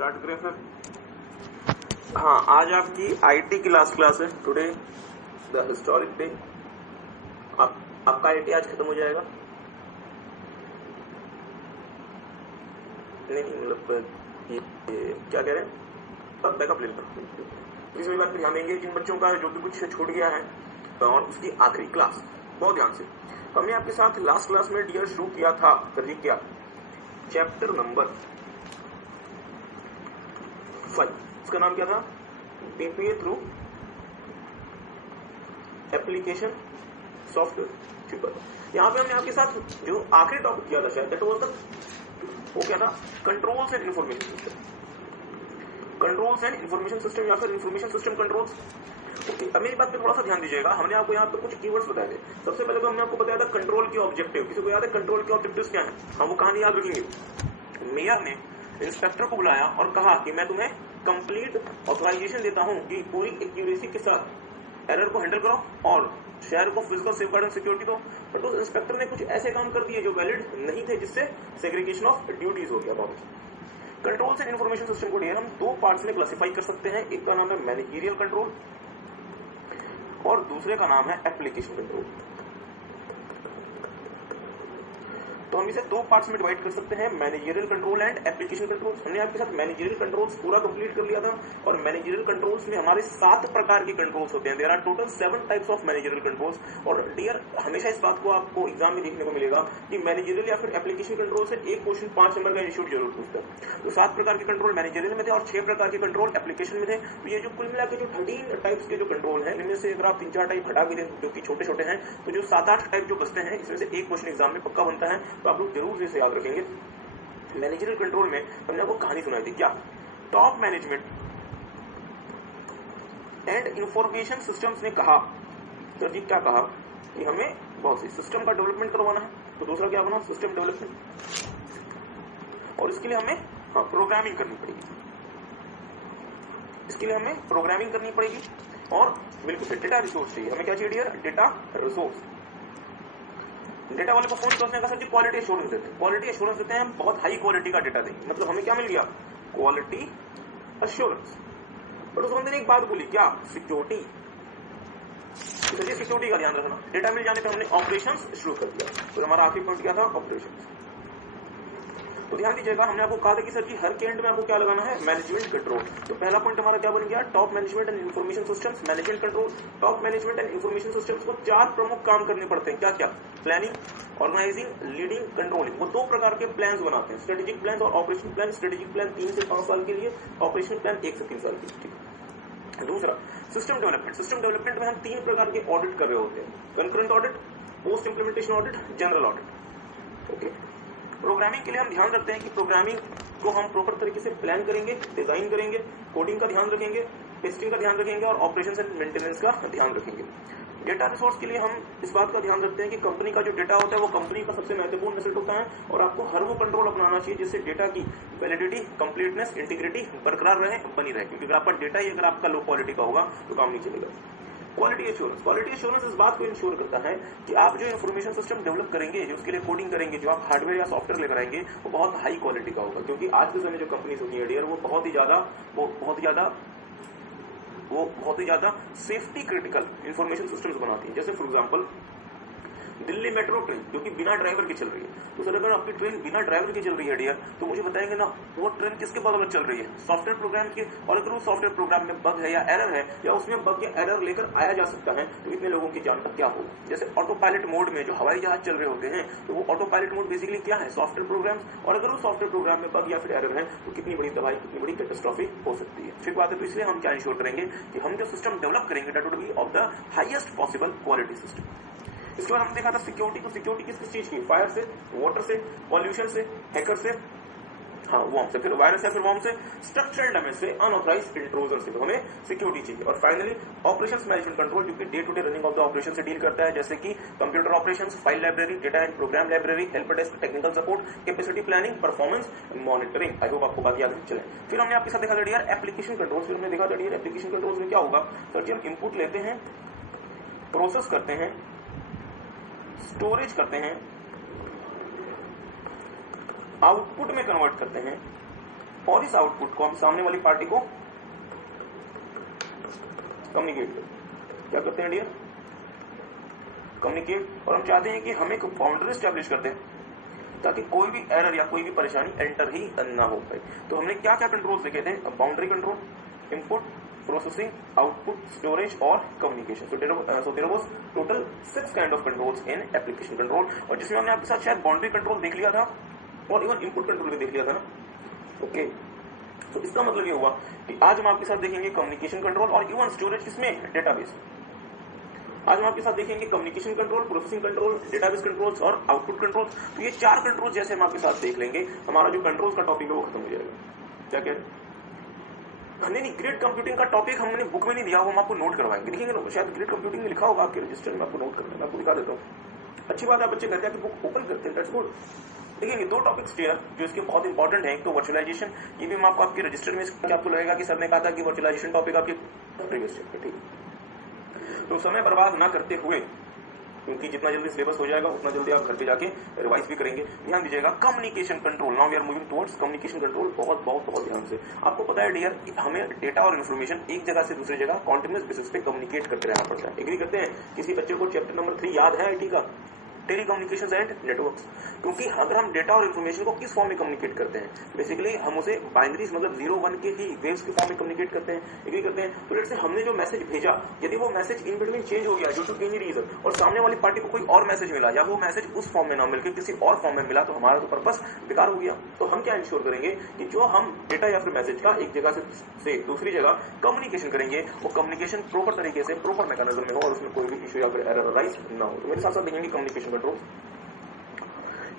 Start करें फिर। हाँ, आज आपकी आईटी की लास्ट क्लास है। Today the historic day. आपका आईटी आज खत्म हो जाएगा। नहीं मतलब ये क्या कह रहे हैं, अब बैकअप ले लो। प्लीज मेरी बात पर ध्यान देंगे। जिन बच्चों का जो भी कुछ छूट गया है और उसकी आखिरी क्लास, बहुत ध्यान से। हमने आपके साथ लास्ट क्लास में डियर शुरू किया था, करिए क्या, चैप्टर नंबर 5। इसका नाम क्या था, बीपीए थ्रू एप्लीकेशन सॉफ्टवेयर। यहाँ पे हमने आपके साथ जो आखिरी टॉपिक किया था शायद, दैट वाज द, वो क्या था, controls and information system. Controls and information system या फिर इंफॉर्मेशन सिस्टम कंट्रोल्स। अब मेरी बात पे थोड़ा सा ध्यान दीजिएगा। हमने आपको यहाँ पर कुछ कीवर्ड्स बताए थे। सबसे पहले तो हमने आपको बताया था कंट्रोल के ऑब्जेक्टिव। किसी को याद है कंट्रोल के ऑब्जेक्टिव्स क्या है? हम वो कहानी याद रखेंगे। मेयर ने इंस्पेक्टर को बुलाया और कहा कि मैं तुम्हें कंप्लीट ऑथराइजेशन देता हूं कि पूरी एक्यूरेसी के साथ एरर को हैंडल करो और शहर को फिजिकल सेफगार्ड एंड सिक्योरिटी दो। बट उस इंस्पेक्टर ने कुछ ऐसे काम कर दिए जो वैलिड नहीं थे, जिससे सेग्रीगेशन ऑफ ड्यूटीज हो गया। बहुत कंट्रोल्स एंड इंफॉर्मेशन सिस्टम को हम दो पार्ट्स में क्लासिफाई कर सकते हैं। एक का नाम है मैनेजरियल कंट्रोल और दूसरे का नाम है एप्लीकेशन कंट्रोल। तो हम इसे दो पार्ट्स में डिवाइड कर सकते हैं, managerial control and application control. हमने आपके साथ मैनेजरियल कंट्रोल्स पूरा कंप्लीट कर लिया था और मैनेजरियल कंट्रोल्स में हमारे 7 प्रकार के कंट्रोल्स होते हैं। There are total 7 types of managerial controls. और डियर, हमेशा इस बात को आपको एग्जाम में देखने को मिलेगा कि मैनेजरियल या फिर एप्लीकेशन कंट्रोल से एक क्वेश्चन 5 नंबर का इंस्टीट्यूट जरूर पूछता है। तो 7 प्रकार के कंट्रोल मैनेजरियल में थे और 6 प्रकार के कंट्रोल एप्लीकेशन में थे। तो ये जो कुल मिलाकर जो 13 टाइप्स के जो कंट्रोल है, इनमें से अगर आप 3-4 टाइप हटा भी दें जो कि छोटे छोटे हैं, तो जो 7-8 टाइप जो बचते हैं, इसमें से एक क्वेश्चन एग्जाम में पक्का बनता है। तो आप लोग जरूर इसे याद रखेंगे। मैनेजरियल कंट्रोल में हमने आपको कहानी सुनाई थी, क्या, top management and information systems ने कहा, सर जी क्या कहा, कि हमें बहुत सी सिस्टम का डेवलपमेंट करवाना है। तो दूसरा क्या बना, सिस्टम डेवलपमेंट, और इसके लिए हमें प्रोग्रामिंग करनी पड़ेगी। इसके लिए हमें प्रोग्रामिंग करनी पड़ेगी और बिल्कुल डेटा रिसोर्स चाहिए। हमें क्या चाहिए डियर, डेटा रिसोर्स। डेटा वाले को फोन करने का सर जी क्वालिटी एश्योरेंस देते हैं। क्वालिटी एश्योरेंस देते हैं, हम बहुत हाई क्वालिटी का डेटा देंगे। मतलब हमें क्या मिल गया, क्वालिटी एश्योरेंस। बट उस बंदे ने एक बात बोली, क्या, सिक्योरिटी। तो सिक्योरिटी का ध्यान रखना। डेटा मिल जाने पर हमने ऑपरेशंस शुरू कर दिया। तो हमारा आखिरी पॉइंट क्या था, ऑपरेशंस। तो ध्यान दीजिएगा, हमने आपको कहा था कि सर जी हर के एंड में आपको क्या लगाना है, मैनेजमेंट कंट्रोल। तो पहला पॉइंट हमारा क्या बन गया, top management and information systems, management control. Top management and information systems को 4 प्रमुख काम करने पड़ते हैं। क्या क्या, प्लानिंग, ऑर्गेनाइजिंग, लीडिंग, कंट्रोलिंग। वो 2 प्रकार के प्लान बनाते हैं, स्ट्रेटेजिक प्लान और ऑपरेशन प्लान। स्ट्रेटेजिक प्लान 3 से 5 साल के लिए, ऑपरेशन प्लान 1 से 3 साल के लिए। दूसरा, सिस्टम डेवलपमेंट। सिस्टम डेवलपमेंट में हम 3 प्रकार के ऑडिट कर रहे होते हैं, concurrent audit, post implementation audit, general audit. Okay. Programming के लिए हम ध्यान रखते हैं कि प्रोग्रामिंग को हम प्रॉपर तरीके से प्लान करेंगे, डिजाइन करेंगे, कोडिंग का ध्यान रखेंगे, टेस्टिंग का ध्यान रखेंगे और ऑपरेशंस एंड मेंटेनेंस का ध्यान रखेंगे। डेटा रिसोर्स के लिए हम इस बात का ध्यान रखते हैं कि कंपनी का जो डेटा होता है वो कंपनी का सबसे महत्वपूर्ण एसेट होता है और आपको हर वो कंट्रोल अपनाना चाहिए जिससे डेटा की वैलिडिटी, कंप्लीटनेस, इंटीग्रिटी बरकरार रहे, बनी रहे। क्योंकि अगर आपका डेटा ही अगर आपका लो क्वालिटी का होगा तो काम नहीं चलेगा। Quality assurance. क्वालिटी एश्योरेंस इस बात को इंश्योर करता है कि आप जो इन्फॉर्मेशन सिस्टम डेवलप करेंगे, जो उसके लिए कोडिंग करेंगे, जो आप हार्डवेयर या सॉफ्टवेयर लेकर आएंगे, वो बहुत हाई क्वालिटी का होगा। क्योंकि आज के समय जो कंपनीज होती है डियर, वो बहुत ही ज्यादा सेफ्टी क्रिटिकल इंफॉर्मेशन सिस्टम्स बनाती है। जैसे for example Delhi metro train जो कि बिना ड्राइवर की चल रही है, तो सर अगर आपकी ट्रेन बिना ड्राइवर की चल रही है डियर, तो मुझे बताएंगे ना वो ट्रेन किसके बदौलत चल रही है, सॉफ्टवेयर प्रोग्राम की। और अगर वो सॉफ्टवेयर प्रोग्राम में बग है या एरर है या उसमें बग या एरर लेकर आया जा सकता है, तो इतने लोगों की जान का क्या होगा। जैसे ऑटो पायलट मोड में जो हवाई जहाज चल रहे होते हैं, तो वो ऑटो पायलट मोड बेसिकली क्या है, सॉफ्टवेयर प्रोग्राम। और अगर वो सॉफ्टवेयर प्रोग्राम में बग या फिर एरर है तो कितनी बड़ी तबाही, कितनी बड़ी कैटास्ट्रॉफी हो सकती है। ठीक बात है। तो इसलिए हम क्या इंश्योर करेंगे कि हम जो सिस्टम डेवलप करेंगे that would be of the highest possible quality system. इसके बाद हमने देखा था सिक्योरिटी। तो सिक्योरिटी किस चीज की, फायर से, वाटर से, पॉल्यूशन से, हैकर से, वॉर्म से, फिर वायरस या फिर वॉर्म से, स्ट्रक्चरल डैमेज से, अनऑथराइज्ड इंट्रूजन से। तो हमें सिक्योरिटी चाहिए। और फाइनली ऑपरेशंस मैनेजमेंट कंट्रोल जो कि day to day running of the operation से डील करता है, जैसे कि computer operations, file library, data and program library, help desk, technical support, capacity planning, performance monitoring. I hope आपको बात याद चले। फिर हमने आपके साथ देखा था डियर एप्लीकेशन कंट्रोल्स। फिर हमने देखा था डियर एप्लीकेशन कंट्रोल्स में क्या होगा, सर जी हम इनपुट लेते हैं, प्रोसेस करते हैं, स्टोरेज करते हैं, आउटपुट में कन्वर्ट करते हैं और इस आउटपुट को हम सामने वाली पार्टी को कम्युनिकेट करते। क्या करते हैं डियर? कम्युनिकेट। और हम चाहते हैं कि हम एक बाउंड्री स्टैब्लिश करते हैं ताकि कोई भी एरर या कोई भी परेशानी एंटर ही ना हो पाए। तो हमने क्या क्या कंट्रोल्स लिखे थे? Boundary control, input, processing, output, storage और communication. So there was total 6 kind of controls in application control, और जिसमें हमने आपके साथ शायद बाउंड्री कंट्रोल देख लिया था और इवन इनपुट कंट्रोल भी देख लिया था ना। ओके, तो इसका मतलब ये हुआ कि आज हम आपके साथ देखेंगे कम्युनिकेशन कंट्रोल और इवन स्टोरेज, किसमें? डेटाबेस। आज हम आपके साथ देखेंगे communication control, processing control, database controls और आउटपुट कंट्रोल्स। तो ये 4 कंट्रोल जैसे हम आपके साथ देख लेंगे, हमारा जो कंट्रोल्स का टॉपिक है वो खत्म हो जाएगा। क्या कह रहे? नहीं, ग्रिड कंप्यूटिंग का टॉपिक हमने बुक में नहीं दिया, वो हम आपको नोट करवाएंगे। लिखेंगे ना, शायद ग्रिड कंप्यूटिंग में लिखा होगा आपके रजिस्टर में, आपको नोट करना है, मैं आपको दिखा देता हूँ। अच्छी बात है, बच्चे कहते हैं कि बुक ओपन करते हैं, दैट्स गुड। देखिए 2 टॉपिक्स क्लियर जो इसके बहुत इंपॉर्टेंट है। एक तो वर्चुअलाइजेशन, ये भी हम आपको आपके रजिस्टर में, आपको लगेगा कि सर ने कहा था कि वर्चुअलाइजेशन टॉपिक आपके प्रीवियस चैप्टर, ठीक है। तो समय बर्बाद ना करते हुए, क्योंकि जितना जल्दी सिलेबस हो जाएगा उतना जल्दी आप घर पे जाके रिवाइज भी करेंगे। ध्यान दीजिएगा, communication control. Now we are moving towards communication control. बहुत बहुत बहुत ध्यान से। आपको पता है डियर, हमें डेटा और इन्फॉर्मेशन एक जगह से दूसरी जगह कॉन्टिन्यूअस बेसिस पे कम्युनिकेट करते रहना पड़ता है। एग्री करते हैं? किसी बच्चे को चैप्टर नंबर 3 याद है आईटी का, टेलीकम्युनिकेशंस एंड नेटवर्क्स? क्योंकि अगर हम डेटा और इन्फॉर्मेशन को किस फॉर्म में कम्युनिकेट करते हैं, बेसिकली हम उसे बाइनरीज मतलब 0-1 के ही वेव्स के फॉर्म में कम्युनिकेट करते हैं। एग्री करते हैं? तो लेट्स से हमने जो मैसेज भेजा, यदि वो मैसेज इन बिटवीन चेंज हो गया ड्यू टू एनी रीजन, और सामने वाली पार्टी को कोई और मैसेज मिला, या वो मैसेज उस फॉर्म में ना मिलकर किसी और फॉर्म में मिला, तो हमारा तो पर्पस बेकार हो गया। तो हम क्या इंश्योर करेंगे कि जो हम डेटा या फिर मैसेज का एक जगह से दूसरी जगह कम्युनिकेशन करेंगे, वो कम्युनिकेशन प्रॉपर तरीके से, प्रॉपर मैकेनिज्म में हो और उसमें कोई भी इश्यू या फिर एरर अराइज ना हो। तो मेरे साथ साथ देखेंगे communication control.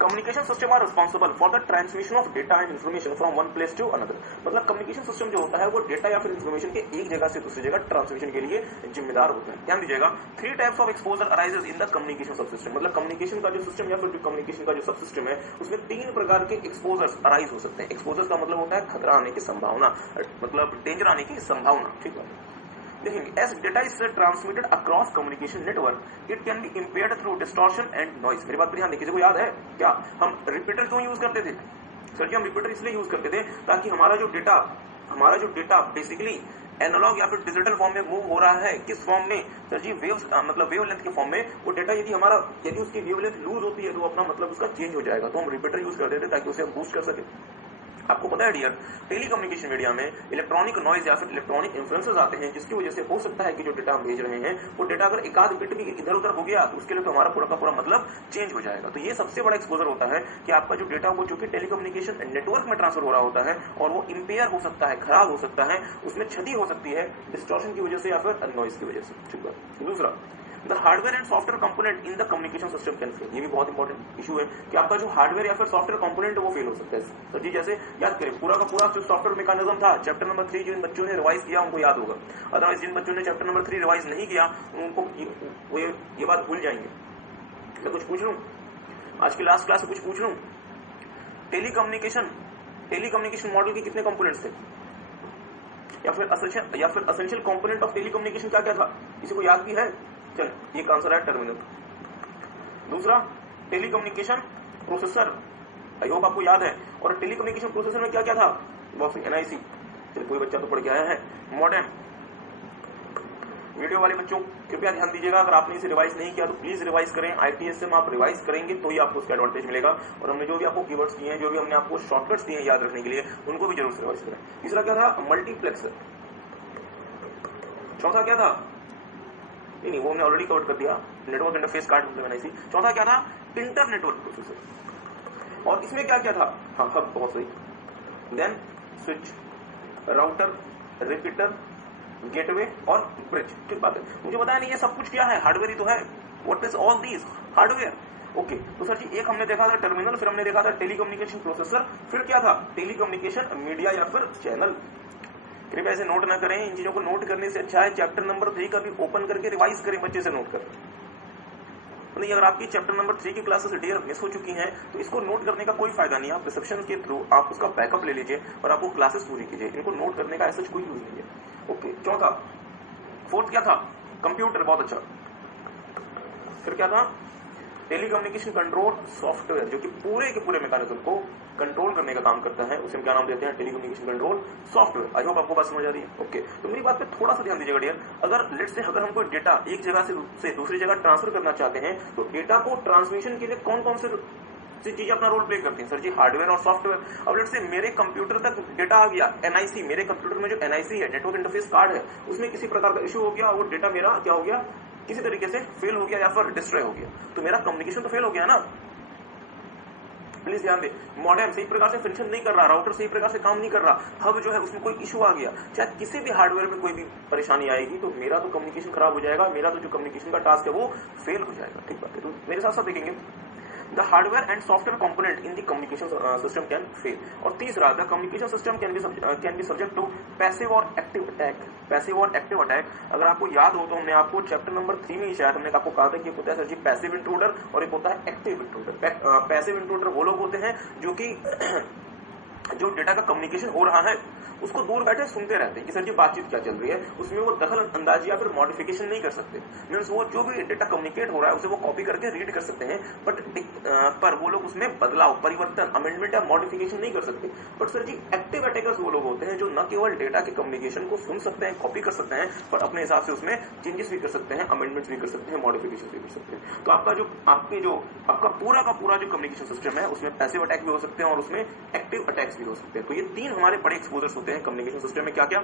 Communication system are responsible for the transmission of data and information from one place to another. मतलब कम्युनिकेशन सिस्टम जो होता है वो डेटा या फिर इन्फॉर्मेशन के एक जगह से दूसरी जगह ट्रांसमिशन के लिए जिम्मेदार होते हैं। ध्यान दीजिएगा, 3 types of exposure arises in the communication सब सिस्टम। मतलब कम्युनिकेशन का जो सिस्टम या फिर कम्युनिकेशन का जो सब सिस्टम है, उसमें 3 प्रकार के एक्सपोजर्स अराइज हो सकते हैं। एक्सपोजर्स का मतलब होता है खतरा आने की संभावना, मतलब डेंजर आने की संभावना। ठीक है, देखेंगे as data is transmitted across communication network it can be impaired through distortion and noise. मेरी बात पर ध्यान देखिए, किसी को याद है क्या हम रिपीटर क्यों यूज करते थे? सर जी, हम रिपीटर इसलिए यूज करते थे ताकि हमारा जो डेटा बेसिकली एनालॉग या फिर डिजिटल फॉर्म में मूव हो रहा है, किस फॉर्म में? सर जी, वेव्स, मतलब वेवलेंथ के फॉर्म में। वो डेटा यदि उसकी वेवलेंथ लूज होती है तो अपना मतलब उसका चेंज हो जाएगा, तो हम रिपीटर यूज करते थे ताकि उसे हम बूस्ट कर सके। आपको पता है डियर, टेलीकम्युनिकेशन मीडिया में इलेक्ट्रॉनिक नॉइज या फिर इलेक्ट्रॉनिक इन्फ्लुएंसेस आते हैं, जिसकी वजह से हो सकता है कि जो डेटा हम भेज रहे हैं वो डेटा अगर एक आध बिट भी इधर उधर हो गया तो उसके लिए तो हमारा पूरा का पूरा मतलब चेंज हो जाएगा। तो ये सबसे बड़ा एक्सपोजर होता है कि आपका जो डेटा वो चूंकि टेलीकम्युनिकेशन नेटवर्क में ट्रांसफर हो रहा होता है और वो इंपेयर हो सकता है, खराब हो सकता है, उसमें क्षति हो सकती है डिस्टॉर्शन की वजह से या फिर नॉइज की वजह से। ठीक है। दूसरा, the hardware and software component in the communication system can fail. ये भी बहुत इंपॉर्टेंट इशू है कि आपका जो हार्डवेयर या फिर सॉफ्टवेयर कंपोनेंट है वो फेल हो सकता है। तो जी, जैसे याद करें, पूरा का पूरा जो सॉफ्टवेयर मैकेनिज्म था चैप्टर नंबर 3, जिन बच्चों ने रिवाइज किया उनको याद होगा। अदरवाइज जिन बच्चों ने चैप्टर नंबर 3 रिवाइज नहीं किया उनको ये बात भूल जाएंगे। मैं कुछ पूछ लूं, आज की लास्ट क्लास में कुछ पूछ लूं, टेलीकम्युनिकेशन मॉडल के कितने कंपोनेंट्स थे, या फिर असेंशियल कंपोनेंट ऑफ टेलीकम्युनिकेशन क्या क्या था? किसी को याद भी है? चल, एक आंसर है टर्मिनल। दूसरा, टेलीकम्युनिकेशन प्रोसेसर, आई होप आपको याद है। और टेलीकम्युनिकेशन प्रोसेसर में क्या क्या था? Buffering, NIC. चल, कोई बच्चा तो पढ़ के आया है। मॉडेम। वीडियो वाले बच्चों कृपया ध्यान दीजिएगा, अगर आपने इसे रिवाइज नहीं किया तो प्लीज रिवाइज करें। आईटीएस में आप रिवाइज करेंगे तो ही आपको उसका एडवांटेज मिलेगा। और हमने जो भी आपको कीवर्ड्स दिए हैं, जो भी हमने आपको शॉर्टकट्स दिए हैं याद रखने के लिए, उनको भी जरूर से रिवाइज करें। तीसरा क्या था? मल्टीप्लेक्सर। चौथा क्या था? नहीं, वो हमने ऑलरेडी कवर कर दिया, नेटवर्क इंटरफेस कार्ड मैंने इसी। चौथा क्या था? Internetwork processor. और इसमें क्या क्या था? हाँ, हब, बहुत सही। Then switch, router, repeater, gateway और ब्रिज। ठीक बात है, मुझे बताया नहीं ये सब कुछ क्या है? हार्डवेयर ही तो है। What is all these? Hardware. Okay, तो सर जी, एक हमने देखा था टर्मिनल, फिर हमने देखा था टेलीकम्युनिकेशन प्रोसेसर, फिर क्या था? टेलीकम्युनिकेशन मीडिया या फिर चैनल। कृपया ऐसे नोट ना करें, इन चीजों को नोट करने से अच्छा है चैप्टर नंबर 3 का भी ओपन करके रिवाइज करें, बच्चे से नोट कर। नहीं, अगर आपकी चैप्टर नंबर 3 की क्लासेस डियर मिस हो चुकी हैं तो इसको नोट करने का कोई फायदा नहीं है। आप रिसेप्शन के थ्रू आप उसका बैकअप ले लीजिए और आप वो क्लासेस पूरी कीजिए। इनको नोट करने का ऐसा कोई यूज नहीं है। ओके, चौथा। फोर्थ क्या था? कंप्यूटर, बहुत अच्छा। फिर क्या था? टेलीकम्युनिकेशन कंट्रोल सॉफ्टवेयर जो कि पूरे के पूरे मैकेनिज्म को कंट्रोल करने का काम करता है, उसे हम क्या नाम देते हैं? Telecommunication control software. आई होप आपको बात समझ आ रही है। ओके, तो मेरी बात पे थोड़ा सा ध्यान दीजिएगा डियर। अगर लेट्स से अगर हम कोई डेटा एक जगह से दूसरी जगह ट्रांसफर करना चाहते हैं, तो डेटा को ट्रांसमिशन के लिए कौन कौन से चीजें अपना रोल प्ले करती हैं? सर जी हार्डवेयर और सॉफ्टवेयर। अब लेट्स से मेरे कंप्यूटर तक डेटा आ गया, एनआईसी, मेरे कंप्यूटर में जो एनआईसी है, नेटवर्क इंटरफेस कार्ड है, उसमें किसी प्रकार का इश्यू हो गया, वो डेटा मेरा क्या हो गया? किसी तरीके से फेल हो गया या फिर डिस्ट्रॉय हो गया, तो मेरा कम्युनिकेशन तो फेल हो गया ना। प्लीज ध्यान दे, मॉडेम सही प्रकार से फंक्शन नहीं कर रहा, राउटर सही प्रकार से काम नहीं कर रहा, हब जो है उसमें कोई इशू आ गया, चाहे किसी भी हार्डवेयर में कोई भी परेशानी आएगी, तो मेरा तो कम्युनिकेशन खराब हो जाएगा, मेरा तो जो कम्युनिकेशन का टास्क है वो फेल हो जाएगा। ठीक बात है, तो मेरे साथ साथ देखेंगे the hardware and software component in the communication system can fail। और तीसरा, the communication system can be subject to passive और active attack। पैसिव और एक्टिव अटैक, अगर आपको याद हो तो हमने आपको चैप्टर नंबर 3 में ही शायद हमने आपको कहा था कि एक होता है सर जी पैसिव इंट्रूडर और एक होता है एक्टिव इंट्रूडर। पैसिव इंट्रूडर वो लोग होते हैं जो कि जो डेटा का कम्युनिकेशन हो रहा है उसको दूर बैठे सुनते रहते हैं कि सर जी बातचीत क्या चल रही है, उसमें वो दखल अंदाजी या फिर मॉडिफिकेशन नहीं कर सकते। मीन्स वो जो भी डेटा कम्युनिकेट हो रहा है उसे वो कॉपी करके रीड कर सकते हैं, पर वो लोग उसमें बदलाव, परिवर्तन, अमेंडमेंट या मॉडिफिकेशन नहीं कर सकते। But sir ji active attackers वो लोग होते हैं जो न केवल डेटा के कम्युनिकेशन को सुन सकते हैं, कॉपी कर सकते हैं, पर अपने हिसाब से उसमें चेंजेस भी कर सकते हैं, अमेंडमेंट्स भी कर सकते हैं, मॉडिफिकेशन भी कर सकते हैं। तो आपका पूरा का पूरा जो कम्युनिकेशन सिस्टम है उसमें पैसिव अटैक भी हो सकते हैं और उसमें एक्टिव अटैक्स भी हो सकते हैं। तो ये तीन हमारे बड़े एक्सपोजर्स होते हैं कम्युनिकेशन सिस्टम में। क्या क्या?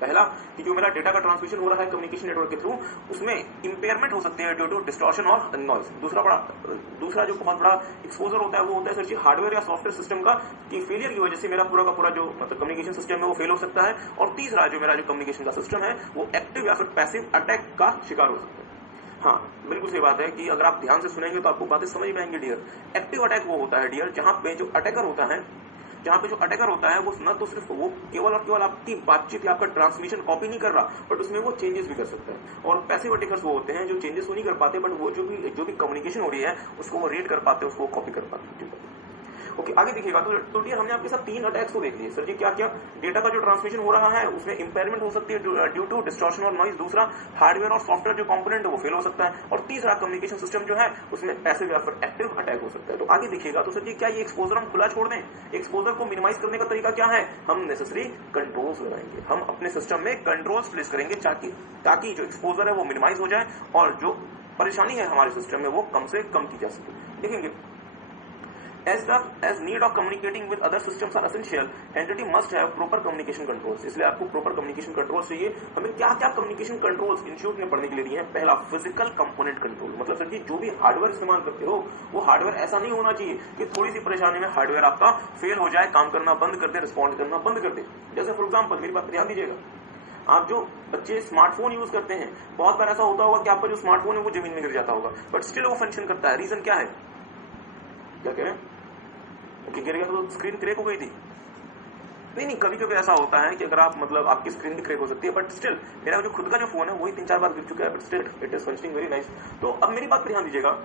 पहला कि जो मेरा डेटा का ट्रांसमिशन हो रहा है कम्युनिकेशन नेटवर्क के थ्रू, उसमें इंपेयरमेंट हो सकती है ड्यू टू डिस्टॉर्शन और नॉइज। दूसरा जो बहुत बड़ा एक्सपोजर होता है वो होता है सर जी हार्डवेयर या सॉफ्टवेयर सिस्टम का, कि फेलियर की वजह से मेरा पूरा का पूरा जो मतलब कम्युनिकेशन सिस्टम है वो फेल हो सकता है। और तीसरा जो मेरा जो कम्युनिकेशन का सिस्टम है वो एक्टिव या फिर पैसिव अटैक का शिकार हो सकता है। हाँ, बिल्कुल सही बात है कि अगर आप ध्यान से सुनेंगे तो आपको बातें समझ में आएंगी डियर। एक्टिव अटैक वो होता है डियर जहां पे जो अटैकर होता है वो न तो सिर्फ वो केवल और केवल आपकी बातचीत या आपका ट्रांसमिशन कॉपी नहीं कर रहा, बट उसमें वो चेंजेस भी कर सकता है। और पैसिव अटैकर्स वो होते हैं जो चेंजेस तो नहीं कर पाते, बट वो जो भी कम्युनिकेशन हो रही है उसको वो रीड कर पाते हैं, उसको कॉपी कर पाते हैं। ओके, आगे देखिएगा तो डियर हमने आपके साथ 3 अटैक्स को देख लिए सर जी। क्या क्या? डेटा का जो ट्रांसमिशन हो रहा है उसमें इंपेयरमेंट हो सकती है ड्यू टू डिस्टॉर्शन और नॉइज। दूसरा, हार्डवेयर और सॉफ्टवेयर जो कंपोनेंट है वो फेल हो सकता है। और तीसरा, कम्युनिकेशन सिस्टम जो है उसमें पैसिव या फिर एक्टिव अटैक हो सकता है। तो आगे देखिएगा तो सर जी क्या ये एक्सपोजर हम खुला छोड़ दें? एक्सपोजर को मिनिमाइज करने का तरीका क्या है? हम नेसेसरी कंट्रोल्स लगाएंगे, हम अपने सिस्टम में कंट्रोल्स प्लेस करेंगे ताकि जो एक्सपोजर है वो मिनिमाइज हो जाए और जो परेशानी है हमारे सिस्टम में वो कम से कम की जा सके। देखेंगे as need of communicating with other systems are essential, entity must have proper communication controls। इसलिए आपको proper communication controls चाहिए। हमें क्या क्या communication controls इंस्टीट्यूट में पढ़ने के लिए दिए हैं? पहला, physical component control, मतलब सर जी जो भी हार्डवेयर इस्तेमाल करते हो वो हार्डवेयर ऐसा नहीं होना चाहिए कि थोड़ी सी परेशानी में हार्डवेयर आपका फेल हो जाए, काम करना बंद कर दे, रिस्पॉन्ड करना बंद कर दे। जैसे फॉर एग्जाम्पल, मेरी बात ध्यान दीजिएगा, आप जो बच्चे स्मार्टफोन यूज करते हैं, बहुत बार ऐसा होता होगा कि आपका जो स्मार्टफोन है वो जमीन में गिर जाता होगा, बट स्टिल वो फंक्शन करता है। रीजन क्या है? क्या कह रहे हैं? गिर गया तो स्क्रीन क्रैक हो गई थी? नहीं, कभी कभी ऐसा होता है कि अगर आप मतलब आपकी स्क्रीन भी क्रैक हो सकती है, बट स्टिल मेरा जो खुद का जो फोन है वही 3-4 बार गिर चुका है, but still it is functioning very nice. तो अब मेरी बात पर ध्यान दीजिएगा,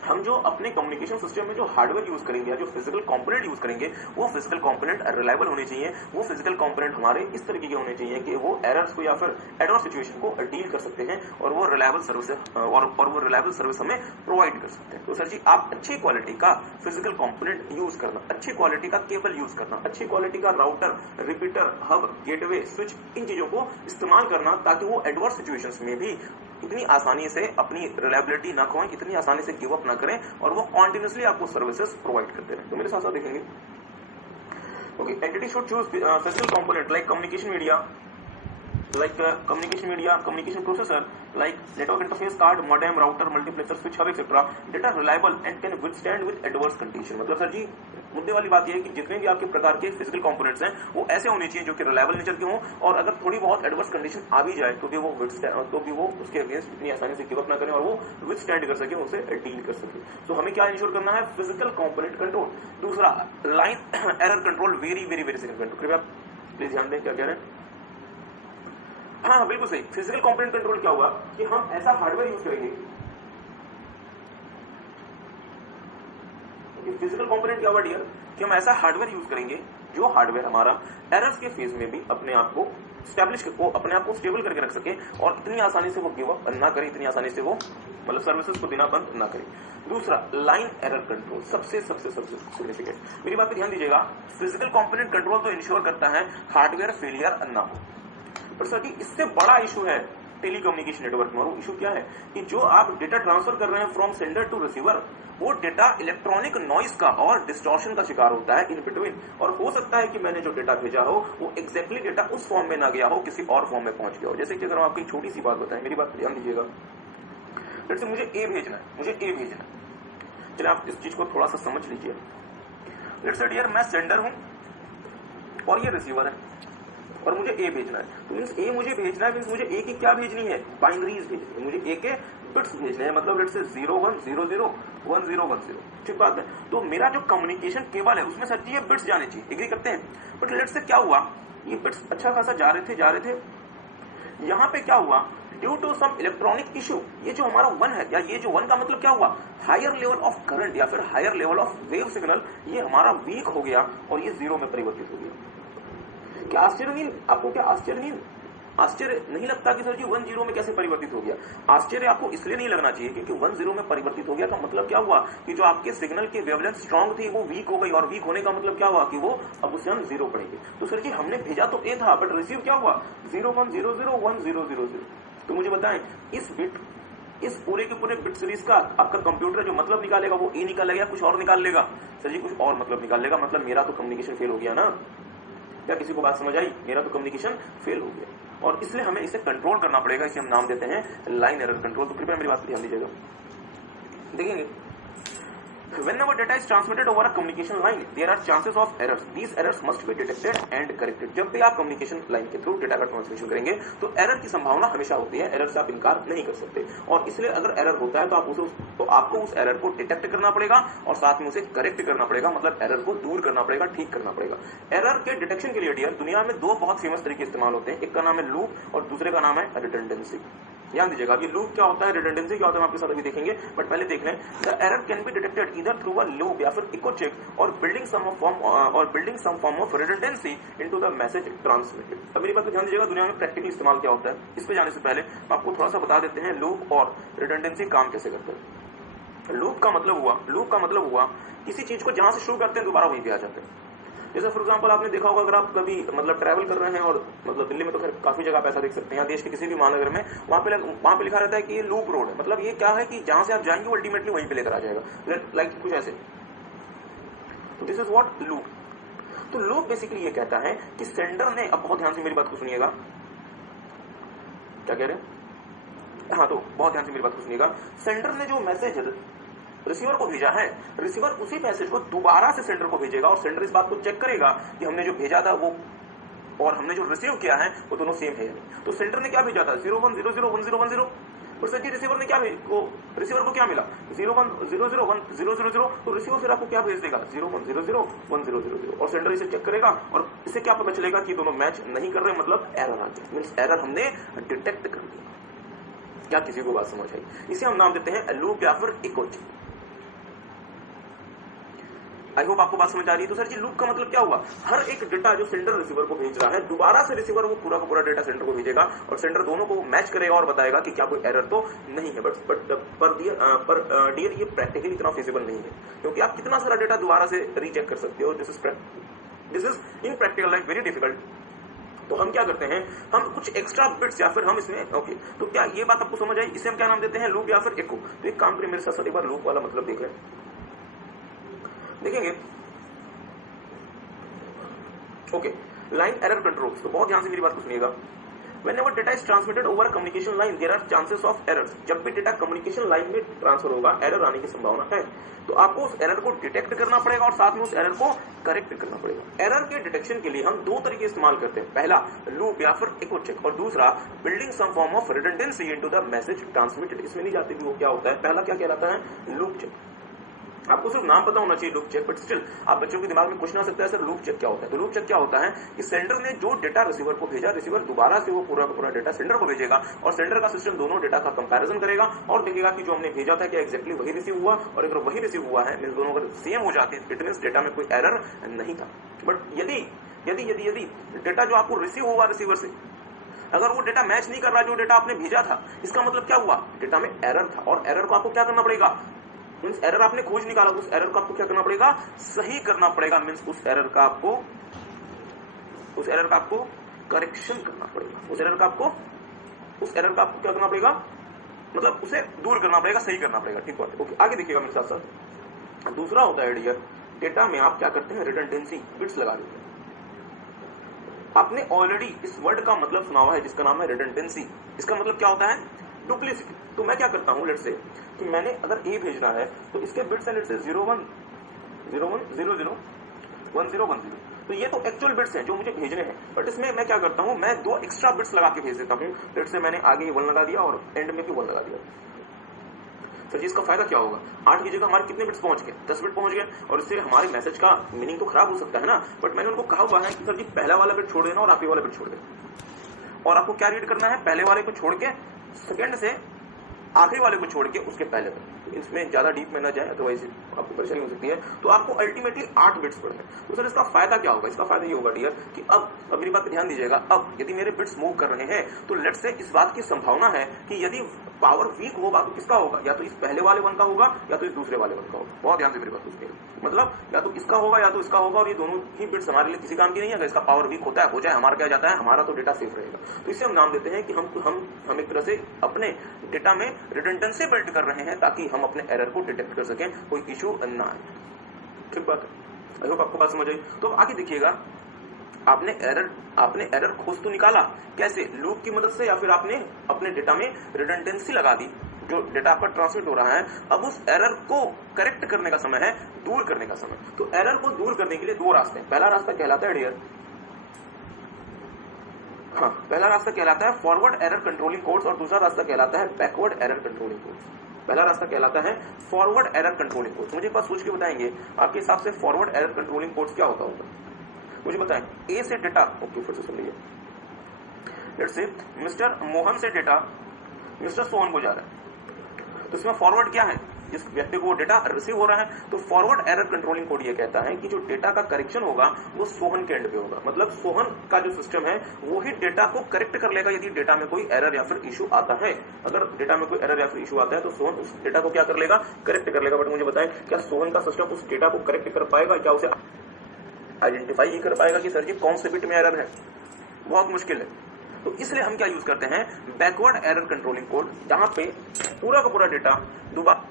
हम जो अपने कम्युनिकेशन सिस्टम में जो हार्डवेयर यूज करेंगे या जो फिजिकल कंपोनेंट यूज करेंगे वो फिजिकल कंपोनेंट रिलायबल होने चाहिए। वो फिजिकल कंपोनेंट हमारे इस तरीके के होने चाहिए कि वो एरर्स को या फिर एडवर्स सिचुएशन को डील कर सकते हैं और वो रिलायबल सर्विस और वो रिलायबल सर्विस हमें प्रोवाइड कर सकते हैं। तो सर जी आप अच्छी क्वालिटी का फिजिकल कंपोनेंट यूज करना, अच्छी क्वालिटी का केबल यूज करना, अच्छी क्वालिटी का router, repeater, hub, gateway, switch, इन चीजों को इस्तेमाल करना ताकि वो एडवर्स सिचुएशंस में भी इतनी आसानी से अपनी रिलायबिलिटी ना खोएं, इतनी आसानी से गिव अप ना करें और वो कॉन्टिन्यूसली आपको सर्विसेज प्रोवाइड करते रहे। तो मेरे साथ साथ देखेंगे, okay, entity should choose physical component like communication media, communication processor like network interface card, modem, router, multiplexer, switch, hub, etc. Data reliable and can withstand with adverse condition। मतलब sir जी मुद्दे वाली बात यह है कि जितने भी आपके प्रकार के फिजिकल कंपोनेंट्स हैं वो ऐसे होने चाहिए जो कि रिलायबल नेचर के हों और अगर थोड़ी बहुत एडवर्स कंडीशन आ भी जाए तो भी वो उसके अगेंस्ट इतनी आसानी से गिव अप ना करें और वो विथस्टैंड कर सके, उसे डील कर सके। तो हमें क्या इंश्योर करना है? Physical component control. दूसरा, line error control, very very very significant. कृपया प्लीज ध्यान दें क्या कह रहे हैं। हाँ बिल्कुल सही। फिजिकल कंपोनेंट कंट्रोल क्या हुआ कि हम ऐसा हार्डवेयर यूज करेंगे, फिजिकल कंपोनेंट क्या हुआ डियर कि हम ऐसा हार्डवेयर यूज करेंगे जो हार्डवेयर हमारा एरर्स के फेज में भी अपने आप को अपने आप को स्टेबल करके रख सके और इतनी आसानी से वो गिव अप ना करे, इतनी आसानी से वो मतलब सर्विसेज को देना बंद ना करे। दूसरा, लाइन एरर कंट्रोल, सबसे सिग्निफिकेंट। मेरी बात पे ध्यान दीजिएगा, फिजिकल कंपोनेंट कंट्रोल तो इंश्योर करता है हार्डवेयर फेलियर ना हो, पर सर जी इससे बड़ा इशू है टेलीकम्युनिकेशन नेटवर्क में। और वो इशू क्या है कि जो आप डेटा ट्रांसफर कर रहे हैं फ्रॉम सेंडर टू रिसीवर, वो डेटा इलेक्ट्रॉनिक नॉइस का और डिस्टॉर्शन का शिकार होता है इन बिटवीन, और हो सकता है कि मैंने जो डेटा भेजा हो वो एग्जैक्टली डेटा उस फॉर्म में ना गया हो, किसी और फॉर्म में पहुंच गया हो। जैसे कि अगर आपको एक छोटी सी बात बताएं, मेरी बात ध्यान दीजिएगा, जैसे मुझे ए भेजना है, चलिए आप इस चीज को थोड़ा सा समझ लीजिए। लेट्स से डियर मैं सेंडर हूं और ये रिसीवर है और मुझे ए भेजना है, तो मीन्स ए मुझे भेजना है, मीन्स मुझे ए की क्या भेजनी है, बाइनरीज भेजनी है, मुझे ए के बिट्स भेजने हैं, मतलब लेट्स से 01001010, ठीक बात है। तो मेरा जो कम्युनिकेशन केबल है उसमें सच्ची ये बिट्स जाने चाहिए, एग्री करते हैं। बट लेट्स से क्या हुआ, ये बिट्स अच्छा खासा जा रहे थे, यहाँ पे क्या हुआ, due to some electronic issue, ये जो हमारा 1 है, या ये जो 1 का मतलब क्या हुआ, हायर लेवल ऑफ करंट या फिर higher level of wave signal, ये हमारा वीक हो गया और ये 0 में परिवर्तित हो गया। क्या आश्चर्य नहीं, आपको क्या आश्चर्य नहीं लगता कि सर जी 1 0 में कैसे परिवर्तित हो गया? आश्चर्य आपको इसलिए नहीं लगना चाहिए क्योंकि 1 0 में परिवर्तित हो गया का मतलब क्या हुआ कि जो आपके सिग्नल की वेवलेंथ स्ट्रांग थी वो वीक हो गई, और वीक होने का मतलब क्या हुआ कि वो अब उसे हम 0 पढ़ेंगे। तो सर जी हमने भेजा तो ए था, बट रिसीव क्या हुआ 01001000। तो मुझे बताएं, इस पूरे के पूरे बिट सीरीज का आपका कंप्यूटर जो मतलब निकालेगा वो ए निकालेगा, कुछ और निकाल लेगा? सर जी कुछ और मतलब निकाल लेगा, मतलब मेरा तो कम्युनिकेशन फेल हो गया ना। क्या किसी को बात समझ आई? मेरा तो कम्युनिकेशन फेल हो गया, और इसलिए हमें इसे कंट्रोल करना पड़ेगा। इसे हम नाम देते हैं लाइन एरर कंट्रोल। तो कृपया मेरी बात पर ध्यान दीजिएगा। देखेंगे, whenever data is transmitted over a communication line, there are chances of errors. These errors must be detected and corrected. जब भी आप कम्युनिकेशन लाइन के थ्रू डेटा का ट्रांसमिशन करेंगे तो एरर की संभावना हमेशा होती है, एरर से आप इनकार नहीं कर सकते, और इसलिए अगर एरर होता है तो आपको उस एरर को डिटेक्ट करना पड़ेगा और साथ में उसे करेक्ट करना पड़ेगा, मतलब एरर को दूर करना पड़ेगा, ठीक करना पड़ेगा। एरर के डिटेक्शन के लिए डियर दुनिया में 2 बहुत फेमस तरीके इस्तेमाल होते हैं, एक का नाम है लूप और दूसरे का नाम है रिडंडेंसी। ध्यान दीजिएगा, अभी लूप क्या होता है, रिडंडेंसी क्या होता है, हम आपके साथ अभी देखेंगे, बट पहले देख लें। The error can be detected either through a loop या फिर इको चेक और building some form of redundancy into the message transmitted. अब मेरी बात को ध्यान दीजिएगा, दुनिया में प्रैक्टिकली इस्तेमाल क्या होता है, इस पे जाने से पहले आपको थोड़ा सा बता देते हैं लूप और रिडंडेंसी काम कैसे करते हैं। लूप का मतलब हुआ किसी चीज को जहां से शुरू करते हैं दोबारा वहीं पे आ जाते हैं। जैसे फॉर एग्जांपल आपने देखा होगा, अगर आप कभी मतलब ट्रैवल कर रहे हैं, और मतलब दिल्ली में तो खैर काफी जगह पैसा देख सकते हैं, देश के किसी भी महानगर में, वहां पे लिखा रहता है कि ये लूप रोड है। मतलब ये क्या है कि जहां से आप जाएंगे अल्टीमेटली वहीं पे लेकर आ जाएगा, लाइक कुछ ऐसे। तो दिस इज व्हाट लूप। तो लूप बेसिकली ये कहता है कि सेंडर ने, अब बहुत ध्यान से मेरी बात को सुनिएगा, क्या कह रहे हैं, हाँ, तो बहुत ध्यान से मेरी बात को सुनिएगा। सेंडर ने जो मैसेज रिसीवर को भेजा है, रिसीवर उसी मैसेज को दोबारा से सेंडर को भेजेगा, और सेंडर इस बात को चेक करेगा कि हमने जो भेजा था वो और हमने जो रिसीव किया है वो दोनों सेम है या नहीं। तो सेंडर ने क्या भेजा था 01001010, और सच्ची रिसीवर ने क्या रिसीवर को क्या मिला 01001000, तो रिसीवर फिर आपको क्या भेज देगा 01001000, और सेंडर इसे चेक करेगा और इसे क्या पता चलेगा कि दोनों मैच नहीं कर रहे, मतलब एरर आ गया, मींस एरर हमने डिटेक्ट कर दिया। क्या किसी को बात समझ आई? इसे हम नाम देते हैं लूप या फिर इको चेक। आई होप आपको बात समझ आ रही है। तो सर जी लूप का मतलब क्या हुआ, हर एक डेटा जो सेंडर रिसीवर को भेज रहा है, दोबारा से रिसीवर वो पूरा का पूरा डेटा सेंडर को भेजेगा, और सेंडर दोनों को मैच करेगा और बताएगा कि क्या कोई एरर तो नहीं है। पर डियर ये प्रैक्टिकली इतना फिजिबल नहीं है, क्योंकि आप कितना सारा डेटा दोबारा से रीचेक कर सकते हो। This is in practical life very difficult. तो हम क्या करते हैं, हम कुछ एक्स्ट्रा बिट्स या फिर हम इसमें ओके, तो क्या ये बात आपको समझ आई? इसे हम क्या नाम देते हैं, लूप या फिर इको। तो एक काम करें, मेरे साथ एक बार लूप वाला मतलब देख रहे हैं, देखेंगे। Okay, line error control. तो बहुत ध्यान से मेरी बात को सुनिएगा। Whenever data is transmitted over a communication line, there are chances of errors. जब भी डेटा कम्युनिकेशन लाइन में ट्रांसफर होगा, एरर आने की संभावना है। तो आपको उस एरर को डिटेक्ट करना पड़ेगा और साथ में उस एरर को करेक्ट करना पड़ेगा। एरर के डिटेक्शन के लिए हम 2 तरीके इस्तेमाल करते हैं, पहला लूप या फिर इको चेक, और दूसरा building some form of redundancy into the message transmitted. इसमें नहीं जाते भी वो क्या होता है, पहला क्या कहलाता है, लूप चेक। आपको सिर्फ नाम पता होना चाहिए लूप चेक, बट स्टिल आप बच्चों के दिमाग में क्वेश्चन आ सकता है सर लूप चेक क्या होता है। तो लूप चेक क्या होता है कि सेंडर ने जो डेटा रिसीवर को भेजा, रिसीवर दोबारा से वो पूरा का पूरा डेटा सेंडर को भेजेगा और सेंडर का सिस्टम दोनों डेटा का कंपैरिजन करेगा और देखेगा कि जो हमने भेजा था क्या एग्जैक्टली वही रिसीव हुआ, और अगर वही रिसीव हुआ है मीन दोनों अगर सेम हो जाते हैं इट मीन डेटा में कोई एरर नहीं था। बट यदि यदि यदि यदि डेटा जो आपको रिसीव हुआ रिसीवर से अगर वो डेटा मैच नहीं कर रहा जो डेटा आपने भेजा था, इसका मतलब क्या हुआ, डेटा में एरर था और एरर को आपको क्या करना पड़ेगा, मीन्स एरर आपने खोज निकाला, उस एरर को आपको क्या करना पड़ेगा, सही करना पड़ेगा। मीन्स उस एरर का आपको करेक्शन करना पड़ेगा, उस एरर का आपको क्या करना पड़ेगा, मतलब उसे दूर करना पड़ेगा, सही करना पड़ेगा। ठीक बात है, ओके आगे देखिएगा मेरे साथ साथ। दूसरा होता है डियर, डेटा में आप क्या करते हैं, रिडंडेंसी बिट्स लगा देते हैं। आपने ऑलरेडी इस वर्ड का मतलब सुना हुआ है जिसका नाम है रिडंडेंसी। इसका मतलब क्या होता है, डुप्लीसिटी। तो मैं क्या करता हूं, लेट्स से कि मैंने अगर ए भेजना है तो इसके बिट्स है लेट्स से 01 01 00 1010, तो ये तो एक्चुअल बिट्स हैं जो मुझे भेजने हैं, बट इसमें मैं क्या करता हूं, मैं 2 एक्स्ट्रा बिट्स लगा के भेज देता हूं। लेट्स से मैंने आगे 1 लगा दिया और एंड में भी 1 लगा दिया। सर जी इसका फायदा क्या होगा, 8 की जगह हमारे कितने बिट्स पहुंच गए, 10 बिट पहुंच गए, और इससे हमारे मैसेज का मीनिंग तो खराब हो सकता है ना। बट मैंने उनको कहा हुआ है कि सर जी पहला वाला बिट छोड़ देना और आखिरी वाला बिट छोड़ देना, और आपको क्या रीड करना है, पहले वाले को छोड़ के सेकंड से आखिरी वाले को छोड़ के उसके पहले तक। इसमें ज्यादा डीप में ना जाए अदरवाइज आपको परेशानी हो सकती है। तो आपको अल्टीमेटली 8 बिट्स पढ़ने। तो सर इसका फायदा क्या होगा, इसका फायदा ये होगा डियर कि अब मेरी बात पे ध्यान दीजिएगा, अब यदि मेरे बिट्स मूव कर रहे हैं तो लेट्स से इस बात की संभावना है कि यदि पावर वीक होगा तो किसका होगा, या तो इस पहले वाले 1 का होगा या तो इस दूसरे वाले 1 का होगा। बहुत ध्यान से मेरी बात सुनिए, मतलब या तो इसका होगा या तो इसका होगा, और ये दोनों ही बिट्स हमारे लिए किसी काम की नहीं है। अगर इसका पावर वीक होता है हो जाए, हमारा क्या जाता है, हमारा तो डेटा सेफ रहेगा। तो इसे हम नाम देते हैं कि हम एक तरह से अपने डेटा में रिडंडेंसी बिल्ड कर रहे हैं ताकि हम अपने एरर को डिटेक्ट कर सकें, कोई इशू ना आए। ठीक बात है, आई होप आपको बात समझ आई। तो आगे देखिएगा, आपने एरर खोज तो निकाला, कैसे, लूप की मदद से, या फिर आपने अपने डेटा में रिडंडेंसी लगा दी, जो डेटा आपका ट्रांसमिट हो रहा है। अब उस एरर को करेक्ट करने का समय है, दूर करने का समय। तो एरर को दूर करने के लिए 2 रास्ते हैं। पहला रास्ता कहलाता है डियर, पहला रास्ता कहलाता है फॉरवर्ड एरर कंट्रोलिंग कोड्स और दूसरा रास्ता कहलाता है बैकवर्ड एरर कंट्रोलिंग कोड्स। पहला रास्ता कहलाता है फॉरवर्ड एरर कंट्रोलिंग कोड्स। मुझे एक बात सोच के बताएंगे, आपके हिसाब से फॉरवर्ड एरर कंट्रोलिंग कोड्स क्या होता होगा, मुझे बताएं। ए से डेटा, ओके फिर से सुन लीजिए, लेट्स से मिस्टर मोहन से डेटा मिस्टर सोहन को जा रहा है, तो इसमें फॉरवर्ड क्या है, जिस व्यक्ति को वो डेटा रिसीव हो रहा है। तो फॉरवर्ड एरर कंट्रोलिंग कोड ये कहता है कि जो डेटा का करेक्शन होगा वो सोहन के एंड पे होगा, मतलब सोहन का जो सिस्टम है वो ही डेटा को करेक्ट कर लेगा यदि डेटा में कोई एरर या फिर इशू आता है। अगर डेटा में कोई एरर या फिर इशू आता है तो सोहन उस डेटा को क्या कर लेगा, करेक्ट कर लेगा। बट मुझे बताएं, क्या सोहन का सिस्टम उस डेटा को करेक्ट कर पाएगा, क्या उसे आइडेंटिफाई ही कर पाएगा कि सर जी कौन से बिट में एरर है, बहुत मुश्किल है। तो इसलिए हम क्या यूज करते हैं, बैकवर्ड एरर कंट्रोलिंग कोड, जहां पे पूरा का पूरा डेटा दोबारा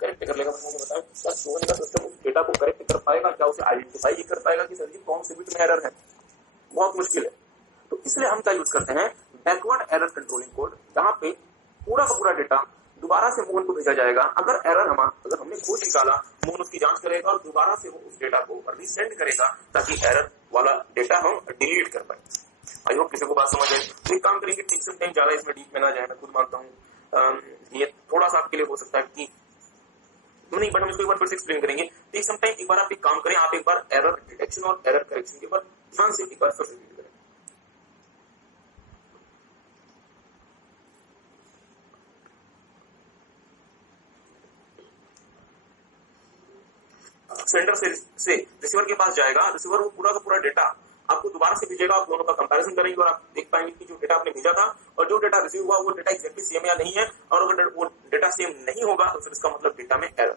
करेक्ट कर लेगा। मुझे बताएं, क्या सोहन का सिस्टम उस डेटा को करेक्ट कर पाएगा, क्या उसे आइडेंटिफाई ही कर पाएगा कि सर जी कौन से बिट में एरर है, बहुत मुश्किल है। तो इसलिए हम क्या यूज करते हैं, बैकवर्ड एरर कंट्रोलिंग कोड, जहां पे पूरा का पूरा डेटा दोबारा से मोहन को भेजा जाएगा। अगर हमने खोज निकाला, मोहन उसकी जांच करेगा और दोबारा से वो उस डेटा को रिसेंड करेगा ताकि एरर वाला डेटा हम डिलीट कर पाए। आई होप किसी को बात समझ आए। तो एक काम करेंगे, टेक सम टाइम, ज्यादा इसमें डीप में ना जाए, मैं खुद मानता हूँ ये थोड़ा सा आपके लिए हो सकता है कि नहीं, बट हम इसको एक बार फिर से एक्सप्लेन करेंगे। टेक सम टाइम, एक बार आप एक काम करें, आप एक बार एरर डिटेक्शन और एरर करेक्शन के ऊपर ध्यान से एक बार फिर से रीड करें। सेंडर से रिसीवर के पास जाएगा, रिसीवर वो पूरा का पूरा डेटा आपको दोबारा से भेजेगा, आप दोनों का कंपैरिजन करेंगे और आप देख पाएंगे कि जो डेटा आपने भेजा था और जो डेटा रिसीव हुआ वो डेटा एक्जैक्टली सेम या नहीं है, और अगर वो डेटा सेम नहीं होगा तो फिर इसका मतलब डेटा में एरर।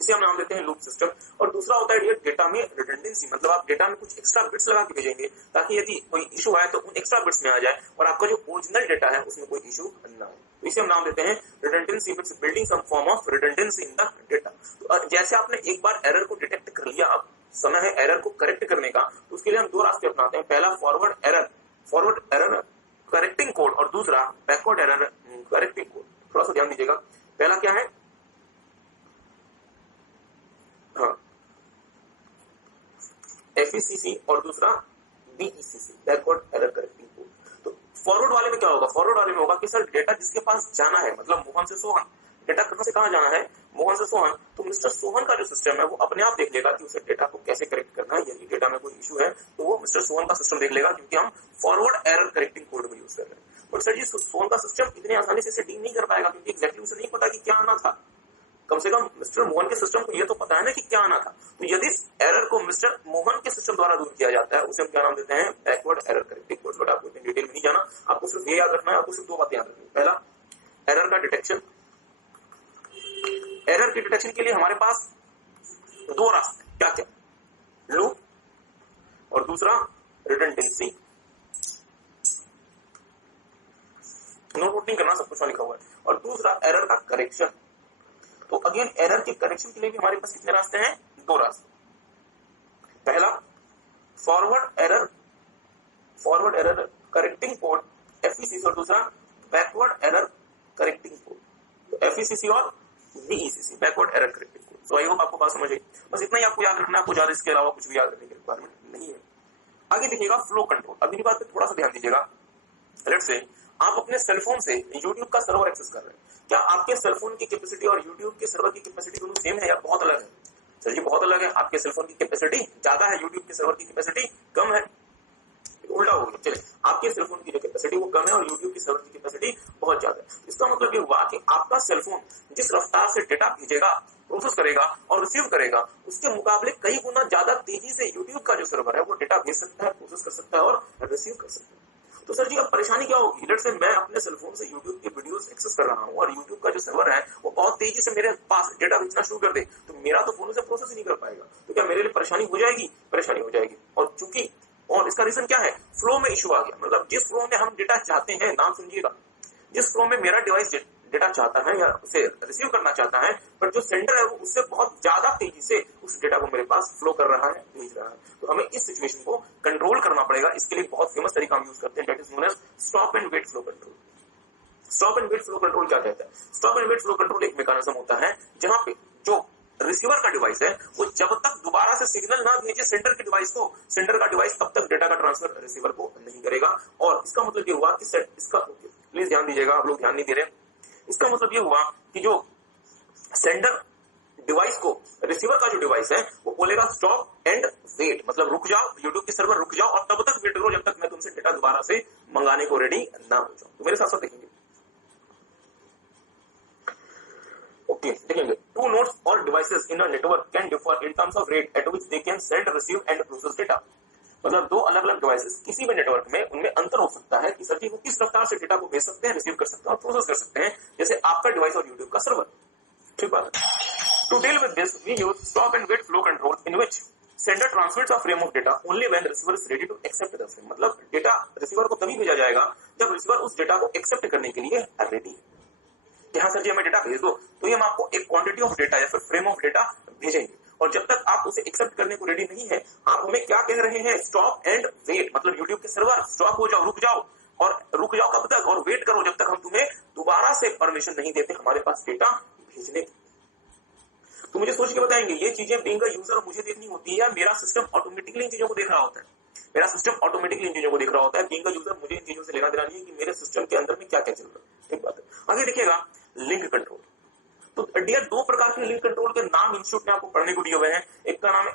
इसे हम नाम देते हैं लूप सिस्टम। और दूसरा होता है डेटा में रिडंडेंसी, मतलब आप डेटा में कुछ एक्स्ट्रा बिट्स लगा के भेजेंगे ताकि यदि कोई इशू आए तो उन एक्स्ट्रा बिट्स में आ जाए और आपका जो ओरिजिनल डेटा है उसमें कोई इशू ना हो। तो इसे हम नाम देते हैं redundancy bits, building some form of redundancy in the data. तो जैसे आपने एक बार एरर को डिटेक्ट कर लिया, अब समय है एरर को करेक्ट करने का, तो उसके लिए हम दो रास्ते अपनाते हैं। पहला फॉरवर्ड एरर करेक्टिंग कोड और दूसरा बैकवर्ड एरर करेक्टिंग कोड। थोड़ा सा ध्यान दीजिएगा, पहला क्या है, FECC और दूसरा BECC, backward error correcting code. तो फॉरवर्ड वाले में क्या होगा, फॉरवर्ड वाले में होगा कि सर डेटा जिसके पास जाना है, मतलब मोहन से सोहन, डेटा कहां से कहां जाना है, मोहन से सोहन, तो मिस्टर सोहन का जो सिस्टम है वो अपने आप देख लेगा कि उसे डेटा को कैसे करेक्ट करना है। यदि डेटा में कोई इशू है तो वो मिस्टर सोहन का सिस्टम देख लेगा, क्योंकि हम फॉरवर्ड एरर करेक्टिंग कोड को यूज कर रहे हैं। बट सर जी सोहन का सिस्टम इतनी आसानी से इसे डील नहीं कर पाएगा, क्योंकि एक्जैक्टली उसे नहीं पता कि क्या आना था। कम से कम मिस्टर मोहन के सिस्टम को ये तो पता है ना कि क्या आना था। तो यदि एरर को मिस्टर मोहन के सिस्टम द्वारा दूर किया जाता है उसे हम क्या नाम देते हैं, backward error correcting code. But आपको इतनी डिटेल में नहीं जाना, आपको सिर्फ ये याद रखना है, आपको सिर्फ दो बातें याद रखनी है। पहला, एरर का डिटेक्शन। एरर की डिटेक्शन के लिए हमारे पास दो रास्ते, क्या क्या, लूप और दूसरा रिडंडेंसी। नोट नहीं करना, सब कुछ लिखा हुआ है। और दूसरा एरर का करेक्शन। तो अगेन एरर के करेक्शन के लिए भी हमारे पास कितने रास्ते हैं, दो रास्ते। पहला forward error correcting code FECC और दूसरा बैकवर्ड एरर करेक्टिंग कोड, तो FECC और BECC, backward error correcting code. सो आई होप आपको बात समझ आई। बस इतना ही आपको याद रखना है, आपको ज्यादा इसके अलावा कुछ भी याद रखने की रिक्वायरमेंट नहीं है। आगे देखिएगा फ्लो कंट्रोल। अब मेरी बात पे थोड़ा सा ध्यान दीजिएगा। लेट्स से आप अपने सेलफोन से YouTube का सर्वर एक्सेस कर रहे हैं, क्या आपके सेलफोन की कैपेसिटी और YouTube के सर्वर की कैपेसिटी दोनों सेम है या बहुत अलग है? सर जी बहुत अलग है, आपके सेलफोन की कैपेसिटी ज्यादा है, YouTube के सर्वर की कैपेसिटी कम है। उल्टा हो गया, चले आपके सेलफोन की जो कैपेसिटी वो कम है और YouTube की सर्वर की कैपेसिटी बहुत ज्यादा है। इसका मतलब ये हुआ कि आपका सेलफोन जिस रफ्तार से डेटा भेजेगा, प्रोसेस करेगा और रिसीव करेगा, उसके मुकाबले कई गुना ज्यादा तेजी से YouTube का जो सर्वर है वो डेटा भेज सकता है, प्रोसेस कर सकता है और रिसीव कर सकता है। तो सर जी अब परेशानी क्या होगी, लेट्स से मैं अपने सेलफोन से YouTube के वीडियोस एक्सेस कर रहा हूं और YouTube का जो सर्वर है वो बहुत तेजी से मेरे पास डेटा भेजना शुरू कर दे, तो मेरा तो फोन उसे प्रोसेस ही नहीं कर पाएगा। तो क्या मेरे लिए परेशानी हो जाएगी? परेशानी हो जाएगी। और चूंकि और इसका रीजन क्या है, फ्लो में इशू आ गया। मतलब जिस फ्लो में हम डेटा चाहते हैं, नाम समझिएगा, जिस फ्लो में मेरा डिवाइस डेटा चाहता है या उसे रिसीव करना चाहता है, पर जो सेंडर है वो उससे बहुत ज्यादा तेजी से उस डेटा को मेरे पास फ्लो कर रहा है, भेज रहा है। तो हमें इस सिचुएशन को कंट्रोल करना पड़ेगा। इसके लिए बहुत फेमस तरीका हम यूज करते हैं, that is known as stop and wait flow control. Stop and wait flow control क्या कहता है? Stop and wait flow control एक मैकेनिज्म होता है जहां पे जो रिसीवर का डिवाइस है वो जब तक दोबारा से सिग्नल ना भेजे सेंडर के डिवाइस को, सेंडर का डिवाइस तब तक डेटा का ट्रांसफर रिसीवर को नहीं करेगा। और इसका मतलब ये हुआ कि इसका प्लीज ध्यान दीजिएगा, आप लोग ध्यान नहीं दे रहे। इसका मतलब ये हुआ कि जो सेंडर डिवाइस को, रिसीवर का जो डिवाइस है वो बोलेगा स्टॉप एंड वेट, मतलब रुक जाओ, यूट्यूब के सर्वर रुक जाओ और तब तक वेट करो जब तक मैं तुमसे डेटा दोबारा से मंगाने को रेडी ना हो जाऊं। तो मेरे साथ साथ देखेंगे, ओके देखेंगे, टू नोड्स और devices in a network can differ in terms of rate at which they can send, receive and process data. मतलब दो अलग अलग डिवाइसेस किसी भी नेटवर्क में, उनमें अंतर हो सकता है कि सर जी वो किस रफ्तार से डेटा को भेज सकते हैं, रिसीव कर सकते हैं और प्रोसेस कर सकते हैं, जैसे आपका डिवाइस और यूट्यूब का सर्वर। ठीक बात है। To deal with this we use stop and wait flow control in which sender transmits a frame of data only when receiver is ready to accept the frame. मतलब data receiver को तभी भेजा जाएगा जब receiver उस data को accept करने के लिए रेडी है। यहाँ सर जी हमें डेटा भेज दो, तो ये हम आपको एक क्वांटिटी ऑफ डेटा या फिर फ्रेम ऑफ डेटा भेजेंगे और जब तक आप उसे एक्सेप्ट करने को रेडी नहीं है, आप हमें क्या कह रहे हैं, स्टॉप एंड वेट। मतलब यूट्यूब के सर्वर स्टॉप हो जाओ, रुक जाओ, और रुक जाओ कब तक, और वेट करो जब तक हम तुम्हें दोबारा से परमिशन नहीं देते हमारे पास डेटा भेजने की। तो मुझे सोच के बताएंगे ये चीजें बीइंग अ यूजर मुझे देखनी होती है या मेरा सिस्टम ऑटोमेटिकली इन चीजों को देख रहा होता है? मेरा सिस्टम ऑटोमेटिकली इन चीजों को देख रहा होता है। बीइंग अ यूजर मुझे इन चीजों से लेना देना नहीं है कि मेरे सिस्टम के अंदर में क्या क्या चल रहा है। ठीक बात है। आगे देखिएगा लिंक कंट्रोल। तो डियर दो प्रकार के लिंक कंट्रोल के नाम इंस्टीट्यूट ने आपको पढ़ने को दिए हुए हैं। एक का नाम है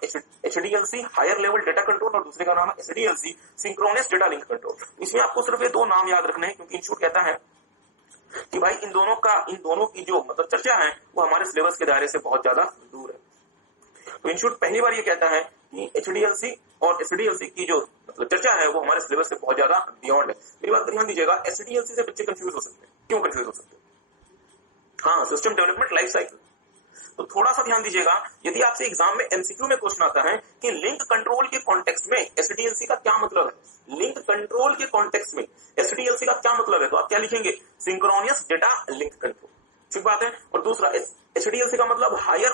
HDLC higher level data control और दूसरे का नाम है SDLC synchronous data link control. इसमें आपको सिर्फ ये दो नाम याद रखने हैं क्योंकि इंस्टीट्यूट कहता है कि भाई इन दोनों की जो मतलब चर्चा है वो हमारे सिलेबस के दायरे से बहुत ज्यादा दूर है। तो इन शॉर्ट पहली बार ये कहता है कि एचडीएलसी और एसडीएलसी की जो मतलब चर्चा है वो हमारे सिलेबस से बहुत ज्यादा बियॉन्ड है। मेरी बात पर ध्यान दीजिएगा, एसडीएलसी से बच्चे कंफ्यूज हो सकते हैं। क्यों कंफ्यूज हो सकते हैं? हाँ, सिस्टम डेवलपमेंट लाइफ साइकिल। तो थोड़ा सा ध्यान दीजिएगा, यदि आपसे एग्जाम में एमसीक्यू में क्वेश्चन आता है कि लिंक कंट्रोल के कॉन्टेक्स्ट में एसडीएलसी का क्या मतलब है, लिंक कंट्रोल के कॉन्टेक्स्ट में एसडीएलसी का क्या मतलब है, तो आप क्या लिखेंगे? Synchronous data link control. ठीक बात है। और दूसरा, एसडीएलसी का मतलब हायर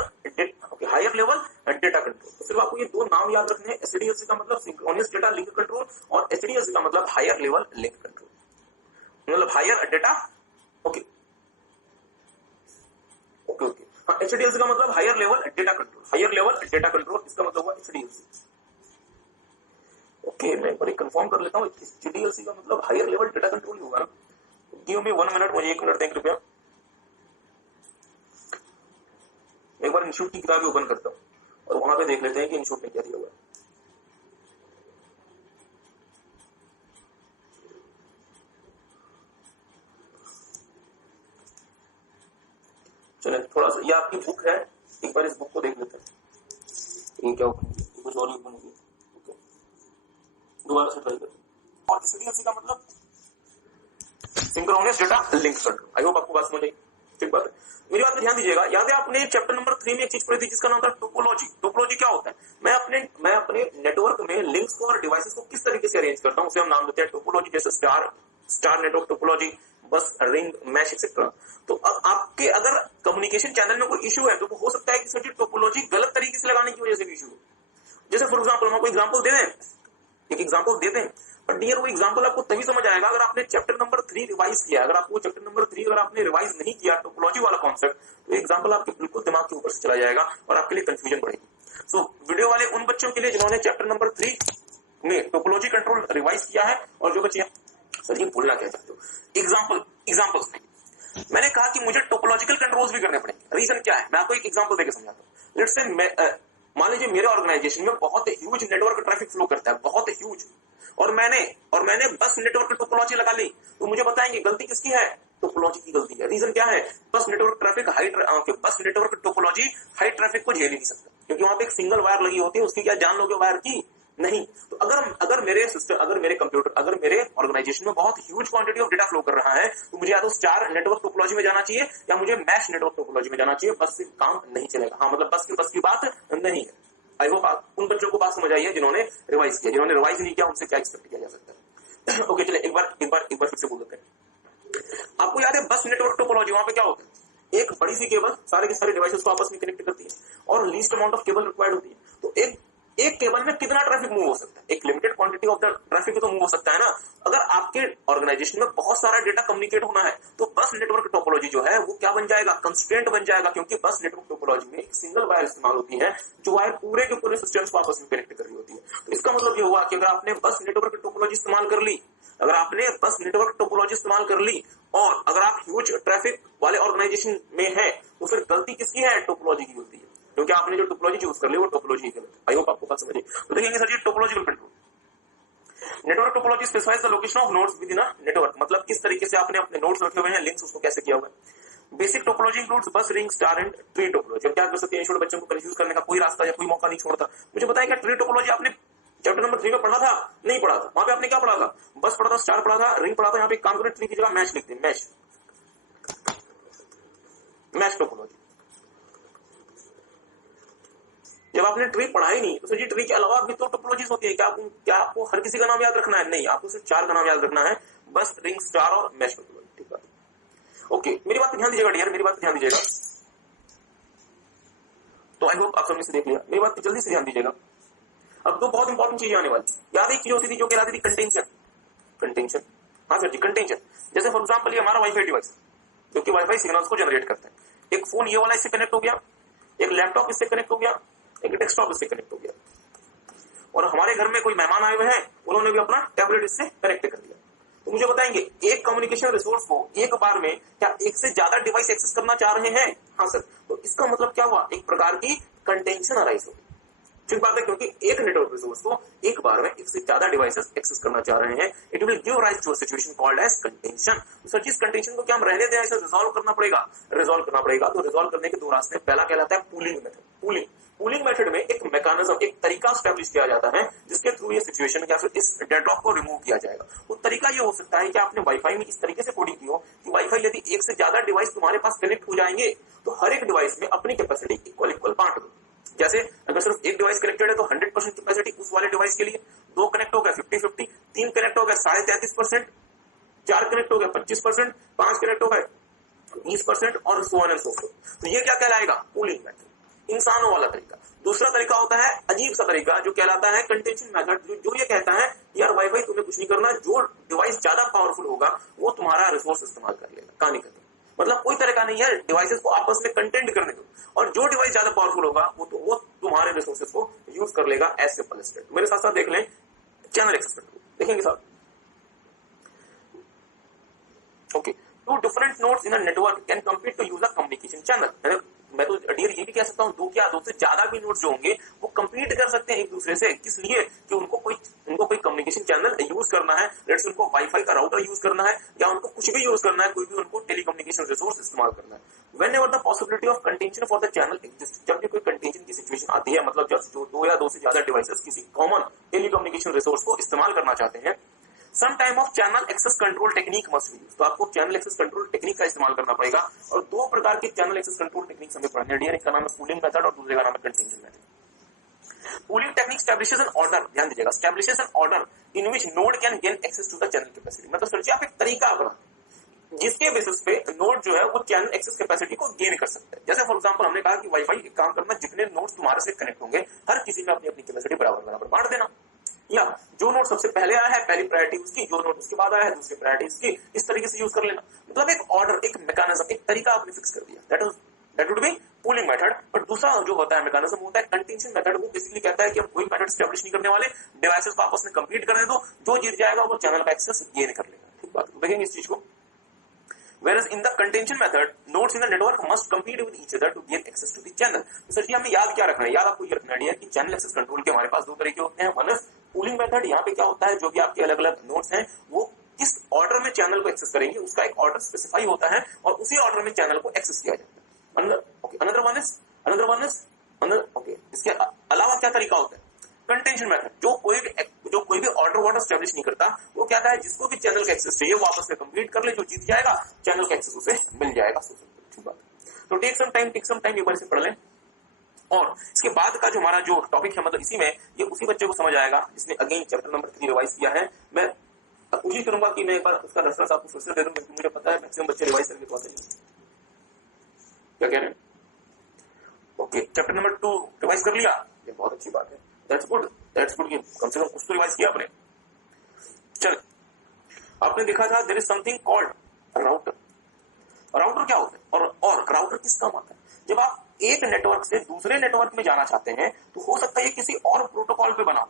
लेवल डेटा कंट्रोल। तो सिर्फ आपको ये दो नाम याद रखने हैं, एसडीएलसी का मतलब सिंक्रोनियस डेटा लिंक कंट्रोल और एसडीएलसी का मतलब हायर लेवल लिंक कंट्रोल, मतलब higher data. Okay okay okay. HDLC का मतलब higher level data control, higher level data control, इसका मतलब हुआ एचडीएलसी। ओके, मैं एक बार कंफर्म कर लेता हूँ, एचडीएलसी का मतलब हायर लेवल डेटा कंट्रोल ही होगा ना। गिव मी 1 मिनट, मुझे 1 मिनट दें कृपया। एक बार इंस्टीट्यूट की किताब ओपन करता हूँ और वहां पे देख लेते हैं कि इंस्टीट्यूट ने क्या दिया हुआ है। चलिए थोड़ा सा, ये आपकी बुक है, एक बार इस बुक को देख लेते हैं। ये क्या ओपन है? कुछ और ही ओपन होगी। ओके, दोबारा से ट्राई करते हैं। और एसडीएलसी का मतलब सिंक्रोनियस डेटा लिंक कंट्रोल। आई होप आपको बात समझ आई। ठीक बात है। मेरी बात पे ध्यान दीजिएगा, याद है आपने चैप्टर नंबर 3 में एक चीज पढ़ी थी जिसका नाम था टोपोलॉजी। टोपोलॉजी क्या होता है? मैं अपने नेटवर्क में लिंक्स को और डिवाइसेस को किस तरीके से अरेंज करता हूं, उसे हम नाम देते हैं टोपोलॉजी। जैसे स्टार नेटवर्क टोपोलॉजी, बस, रिंग, मैश एक्सेट्रा। तो अब आपके अगर कम्युनिकेशन चैनल में कोई इश्यू है तो हो सकता है कि सर टोपोलॉजी गलत तरीके से लगाने की वजह से भी इश्यू है। जैसे फॉर एग्जाम्पल, हम आपको एग्जाम्पल दे दें, एक एग्जाम्पल दे दें, बट डियर वो एग्जाम्पल आपको तभी समझ आएगा अगर आपने चैप्टर नंबर 3 रिवाइज किया। अगर आपको चैप्टर नंबर 3 अगर आपने रिवाइज नहीं किया टोपोलॉजी वाला कॉन्सेप्ट, तो एग्जाम्पल आपके बिल्कुल दिमाग के ऊपर से चला जाएगा और आपके लिए कंफ्यूजन बढ़ेगी। सो वीडियो वाले उन बच्चों के लिए जिन्होंने चैप्टर नंबर 3 में टोपोलॉजी कंट्रोल रिवाइज किया है, और जो बच्चे सर ये बोलना क्या चाहते हो, एग्जाम्पल्स में मैंने कहा कि मुझे टोपोलॉजिकल कंट्रोल्स भी करने पड़ेंगे। रीजन क्या है, मैं आपको एक एग्जांपल देकर समझाता हूँ। लेट्स से मान लीजिए मेरे ऑर्गेनाइजेशन में बहुत ह्यूज नेटवर्क ट्रैफिक फ्लो करता है, बहुत ह्यूज, और मैंने बस नेटवर्क टोपोलॉजी लगा ली, तो मुझे बताएंगे गलती किसकी है? टोपोलॉजी की गलती है। रीजन क्या है? बस नेटवर्क ट्रैफिक बस नेटवर्क टोपोलॉजी हाई ट्रैफिक को झेल ही नहीं सकता, क्योंकि वहां पे एक सिंगल वायर लगी होती है, उसकी क्या जान लोगे वायर की? नहीं। तो अगर मेरे कंप्यूटर, अगर मेरे ऑर्गेनाइजेशन में बहुत huge quantity of data flow कर रहा है, तो मुझे या तो स्टार नेटवर्क टोपोलॉजी में जाना चाहिए या मुझे मैश नेटवर्क टोपोलॉजी में जाना चाहिए। बस से काम नहीं चलेगा। हाँ, मतलब बस की बात नहीं है। आई होप उन बच्चों को बात समझ आई है जिन्होंने रिवाइज किया। जिन्होंने रिवाइज नहीं किया उनसे क्या एक्सपेक्ट किया जा सकता है। ओके, चलिए एक बार फिर से बोल देते हैं। आपको याद है बस नेटवर्क टोपोलॉजी, वहां पे क्या होता है? एक बड़ी सी केबल सारे के सारे डिवाइसेस को आपस में कनेक्ट करती है और least amount of cable required होती है। तो एक केबल में कितना ट्रैफिक मूव हो सकता है? एक limited quantity of the traffic तो मूव हो सकता है ना। अगर आपके ऑर्गेनाइजेशन में बहुत सारा डेटा कम्युनिकेट होना है तो बस नेटवर्क टोपोलॉजी जो है वो क्या बन जाएगा? कंस्ट्रेंट बन जाएगा, क्योंकि बस नेटवर्क टोपोलॉजी में एक सिंगल वायर इस्तेमाल होती है जो वायर पूरे के पूरे सिस्टम्स को आपस में कनेक्ट कर रही होती है। तो इसका मतलब ये हुआ कि अगर आपने बस नेटवर्क टोपोलॉजी इस्तेमाल कर ली, और अगर आप ह्यूज ट्रैफिक वाले ऑर्गेनाइजेशन में है, तो फिर गलती किसकी है? टोपोलॉजी की गलती है, क्योंकि आपने जो टोपोलॉजी चूज कर ली वो टोपोलॉजी ही गलत है। आई होप आपको बात समझ आई। तो देखेंगे sir ji topological control. Network topology specifies the location of nodes within a network, मतलब किस तरीके से आपने अपने नोड्स रखे हुए हैं, लिंक्स उसको कैसे किया हुआ है। बेसिक टोपोलॉजी इंक्लूड्स बस, ring, star and tree topology. अब क्या कर सकते हैं, छोटे बच्चों को कंफ्यूज करने का कोई रास्ता या कोई मौका नहीं छोड़ता। मुझे बताएगा ट्री टोपोलॉजी आपने चैप्टर नंबर 3 में पढ़ा था? नहीं पढ़ा था। वहां पे आपने क्या पढ़ा था? बस पढ़ा था, स्टार पढ़ा था, रिंग पढ़ा था। यहाँ पे काम करें, ट्री की जगह मैश लिखते हैं, मैश टोपोलॉजी। जब आपने ट्री पढ़ा ही नहीं तो सर जी ट्री के अलावा भी तो टोपोलॉजीज होती है। क्या आपको हर किसी का नाम याद रखना है? नहीं, आपको सिर्फ 4 का नाम याद रखना है, बस, रिंग, स्टार और मैश टोपोलॉजी। ठीक है, ओके। मेरी बात पे ध्यान दीजिएगा डियर, मेरी बात पे ध्यान दीजिएगा। तो आई होप आप सबने से देख लिया। मेरी बात पे जल्दी से ध्यान दीजिएगा। अब 2 बहुत इंपॉर्टेंट चीजें आने वाली। याद एक चीज होती थी जो कहलाती थी कंटेंशन। हाँ सर जी, कंटेंशन। जैसे फॉर एग्जाम्पल ये हमारा वाईफाई डिवाइस जो कि वाईफाई सिग्नल्स को जनरेट करता है। एक फोन ये वाला इससे कनेक्ट हो गया, एक लैपटॉप इससे कनेक्ट हो गया, एक डेस्कटॉप इससे कनेक्ट हो गया, और हमारे घर में कोई मेहमान आए हुए हैं, उन्होंने भी अपना टैबलेट इससे कनेक्ट कर दिया। तो मुझे बताएंगे एक कम्युनिकेशन रिसोर्स को एक बार में क्या एक से ज्यादा डिवाइस एक्सेस करना चाह रहे हैं? हाँ सर। तो इसका मतलब क्या हुआ? एक प्रकार की कंटेंशन अराइज होगी। ठीक बात है, क्योंकि एक नेटवर्क रिसोर्स को एक बार में एक से ज्यादा डिवाइसेस एक्सेस करना चाह रहे हैं। It will give rise to a situation called as contention. तो सर जिस कंटेंशन को क्या हम रहने दें, इसे रिजॉल्व करना पड़ेगा। तो रिजॉल्व करने के 2 रास्ते। पहला कहलाता है pooling method. Pooling. Pooling method में एक मैकेनिज्म, एक तरीका स्टैब्लिश किया जाता है जिसके थ्रू ये सिचुएशन या फिर इस डेडलॉक को रिमूव किया जाएगा। वो तरीका ये हो सकता है कि आपने वाईफाई में इस तरीके से कोडिंग की हो कि वाईफाई यदि एक से ज्यादा डिवाइस तुम्हारे पास कनेक्ट हो जाएंगे तो हर एक डिवाइस में अपनी कैपेसिटी इक्वल इक्वल बांट दो। जैसे अगर सिर्फ एक डिवाइस कनेक्टेड है तो 100% कैपेसिटी उस वाले डिवाइस के लिए, 2 कनेक्ट हो गए 50-50, 3 कनेक्ट हो गए 33.5%, 4 कनेक्ट हो गए 25%, 5 कनेक्ट हो गए 20% और so on and so fourth. तो ये क्या कहलाएगा? पूलिंग मेथड, इंसानों वाला तरीका। दूसरा तरीका होता है अजीब सा तरीका जो कहलाता है कंटेंशन मेथड, जो ये कहता है यार वाईफाई तुम्हें कुछ नहीं करना, जो डिवाइस ज्यादा पावरफुल होगा वो तुम्हारा रिसोर्स इस्तेमाल कर लेगा। कहानी खत्म। मतलब कोई तरह का नहीं है, डिवाइसेस को आपस में कंटेंट करने दो और जो डिवाइस ज्यादा पावरफुल होगा वो तुम्हारे रिसोर्सेज को यूज कर लेगा। As simple as that. मेरे साथ साथ देख लें चैनल एक्सेस कंट्रोल, देखेंगे साहब। Okay, two different nodes in a network can compete to use a communication channel. मैं तो डियर ये भी कह सकता हूं, दो क्या दो से ज्यादा भी नोड्स जो होंगे वो कंपीट कर सकते हैं एक दूसरे से। किस लिए? कि उनको कोई कम्युनिकेशन चैनल यूज करना है, लेट्स उनको वाईफाई का राउटर यूज करना है या उनको कुछ भी यूज करना है, कोई भी उनको टेलीकम्युनिकेशन रिसोर्स इस्तेमाल करना है। Whenever the possibility of contention for the channel exist, जब भी कोई कंटेंशन की सिचुएशन आती है, मतलब जब दो या दो से ज्यादा डिवाइसेस किसी कॉमन टेलीकम्युनिकेशन रिसोर्स को इस्तेमाल करना चाहते हैं, some time of channel access control technique must be used. तो आपको चैनल एक्सेस कंट्रोल टेक्निक का इस्तेमाल करना पड़ेगा। और दो प्रकार के चैनल एक्सेस कंट्रोल टेक्निक हमें पढ़ने हैं। एक का नाम है पूलिंग मेथड और दूसरे का नाम है contention method. Polling technique establishes an order, ध्यान दीजिएगा, establishes an order in which node can gain access to the channel capacity. मतलब सोचिए आप एक तरीका बना जिसके बेसिस पे नोड जो है वो चैनल एक्सेस कैपेसिटी को गेन कर सकता है। जैसे फॉर एग्जांपल हमने कहा कि वाईफाई एक काम करना, जितने नोड्स तुम्हारे से कनेक्ट होंगे हर किसी में अपनी अपनी कैपेसिटी बराबर बराबर बांट देना, या जो नोड सबसे पहले आया है पहली प्रायोरिटी उसकी, जो नोड उसके बाद आया है दूसरी प्रायोरिटी उसकी, इस तरीके से यूज कर लेना। मतलब एक ऑर्डर, एक मैकेनिज्म, एक तरीका आपने फिक्स कर दिया। That would be pooling method. But दूसरा जो होता है मैकेनिज्म होता है कंटेंशन मेथड। वो बेसिकली कहता है कि हम कोई मेथड स्टैब्लिश नहीं करने वाले, डिवाइसेस को आपस में कंपीट करने दो, जो जीत जाएगा वो चैनल का एक्सेस गेन कर लेगा। ठीक बात, देखेंगे इस चीज को। Whereas in the contention method, nodes in the network must compete with each other to gain access to the channel. तो सर जी हमें याद क्या रखना है? याद आपको ये रखना है कि चैनल एक्सेस कंट्रोल के हमारे पास दो तरीके होते हैं। One is pooling method. यहाँ पे क्या होता है, जो भी आपके अलग अलग नोड्स हैं वो किस ऑर्डर में चैनल को एक्सेस करेंगे उसका एक ऑर्डर स्पेसिफाई होता है और उसी ऑर्डर में चैनल को एक्सेस किया जाता है। अनदर वन इज ओके, इसके अलावा क्या तरीका होता है? Contention method. जो कोई भी ऑर्डर वार्डर स्टैब्लिश नहीं करता, वो कहता है जिसको भी चैनल का एक्सेस चाहिए वो आपस में कंप्लीट कर ले, जो जीत जाएगा चैनल का एक्सेस उसे मिल जाएगा। ठीक बात। तो टेक सम टाइम एक बार से पढ़ लें। और इसके बाद का जो हमारा जो टॉपिक है, मतलब इसी में ये उसी बच्चे को समझ आएगा जिसने अगेन चैप्टर नंबर 3 रिवाइज किया है। मैं कोशिश करूंगा कि मैं एक बार उसका रेफरेंस आपको फिर से दे दूं, क्योंकि मुझे पता है मैक्सिमम बच्चे रिवाइज करके तो आते नहीं। क्या कह रहे हैं? ओके, चैप्टर नंबर 2 रिवाइज कर लिया, ये बहुत अच्छी बात है। दैट्स गुड कि कम से कम कुछ तो रिवाइज किया आपने। चल, आपने देखा था there is something called router. Router क्या होता है और राउटर किस काम आता है? जब आप एक नेटवर्क से दूसरे नेटवर्क में जाना चाहते हैं तो हो सकता है ये किसी और प्रोटोकॉल पे बना हो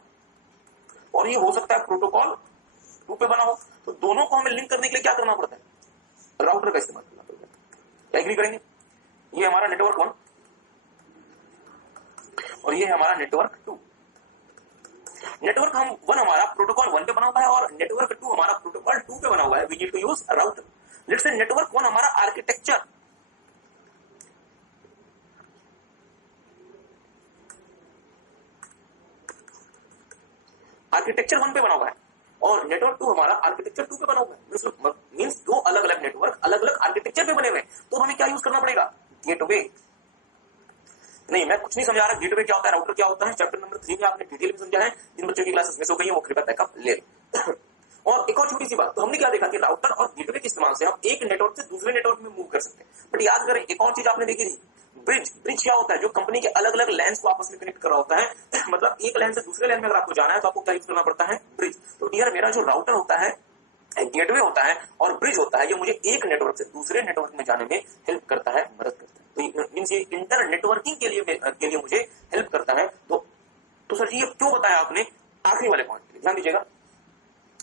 और ये हो सकता है प्रोटोकॉल 2 पे बना हो। तो दोनों को हमें लिंक करने के लिए क्या करना पड़ता है? राउटर का इस्तेमाल करना पड़ता है। एग्री करेंगे? ये हमारा नेटवर्क 1 और ये है हमारा नेटवर्क 2। नेटवर्क 1 हमारा प्रोटोकॉल 1 पे बना हुआ है और नेटवर्क 2 हमारा प्रोटोकॉल 2 पे बना हुआ है। We need to use router. Let's say network 1 हमारा आर्किटेक्चर आर्किटेक्चर 1 पे बना हुआ है और नेटवर्क 2 हमारा आर्किटेक्चर 2 पे बना हुआ है। मींस दो अलग अलग नेटवर्क अलग अलग आर्किटेक्चर पे बने हुए हैं। तो हमें क्या यूज करना पड़ेगा? गेटवे। नहीं, मैं कुछ नहीं समझा रहा। गेटवे क्या होता है, राउटर क्या होता है, चैप्टर नंबर 3 में आपने डिटेल में समझा है। जिन बच्चों की क्लासेस मिस हो गई है वो कृपया बैकअप ले और एक और छोटी सी बात, तो हमने क्या देखा कि राउटर और गेटवे के इस्तेमाल से हम एक नेटवर्क से दूसरे नेटवर्क में मूव कर सकते हैं। बट याद करें एक और चीज आपने देखी थी, ब्रिज क्या होता है? जो कंपनी के अलग अलग लैंड्स को आपस में कनेक्ट कर रहा होता है। मतलब एक लैंड से दूसरे लैंड में अगर आपको जाना है तो आपको क्या यूज करना पड़ता है? ब्रिज। तो डियर मेरा जो राउटर होता है, गेटवे होता है और ब्रिज होता है, ये मुझे एक नेटवर्क से दूसरे नेटवर्क में जाने में हेल्प करता है, मदद करता है। तो मींस ये इंटर नेटवर्किंग के लिए मुझे हेल्प करता है। तो सर जी ये क्यों बताया आपने? आखिरी वाले पॉइंट के लिए ध्यान दीजिएगा।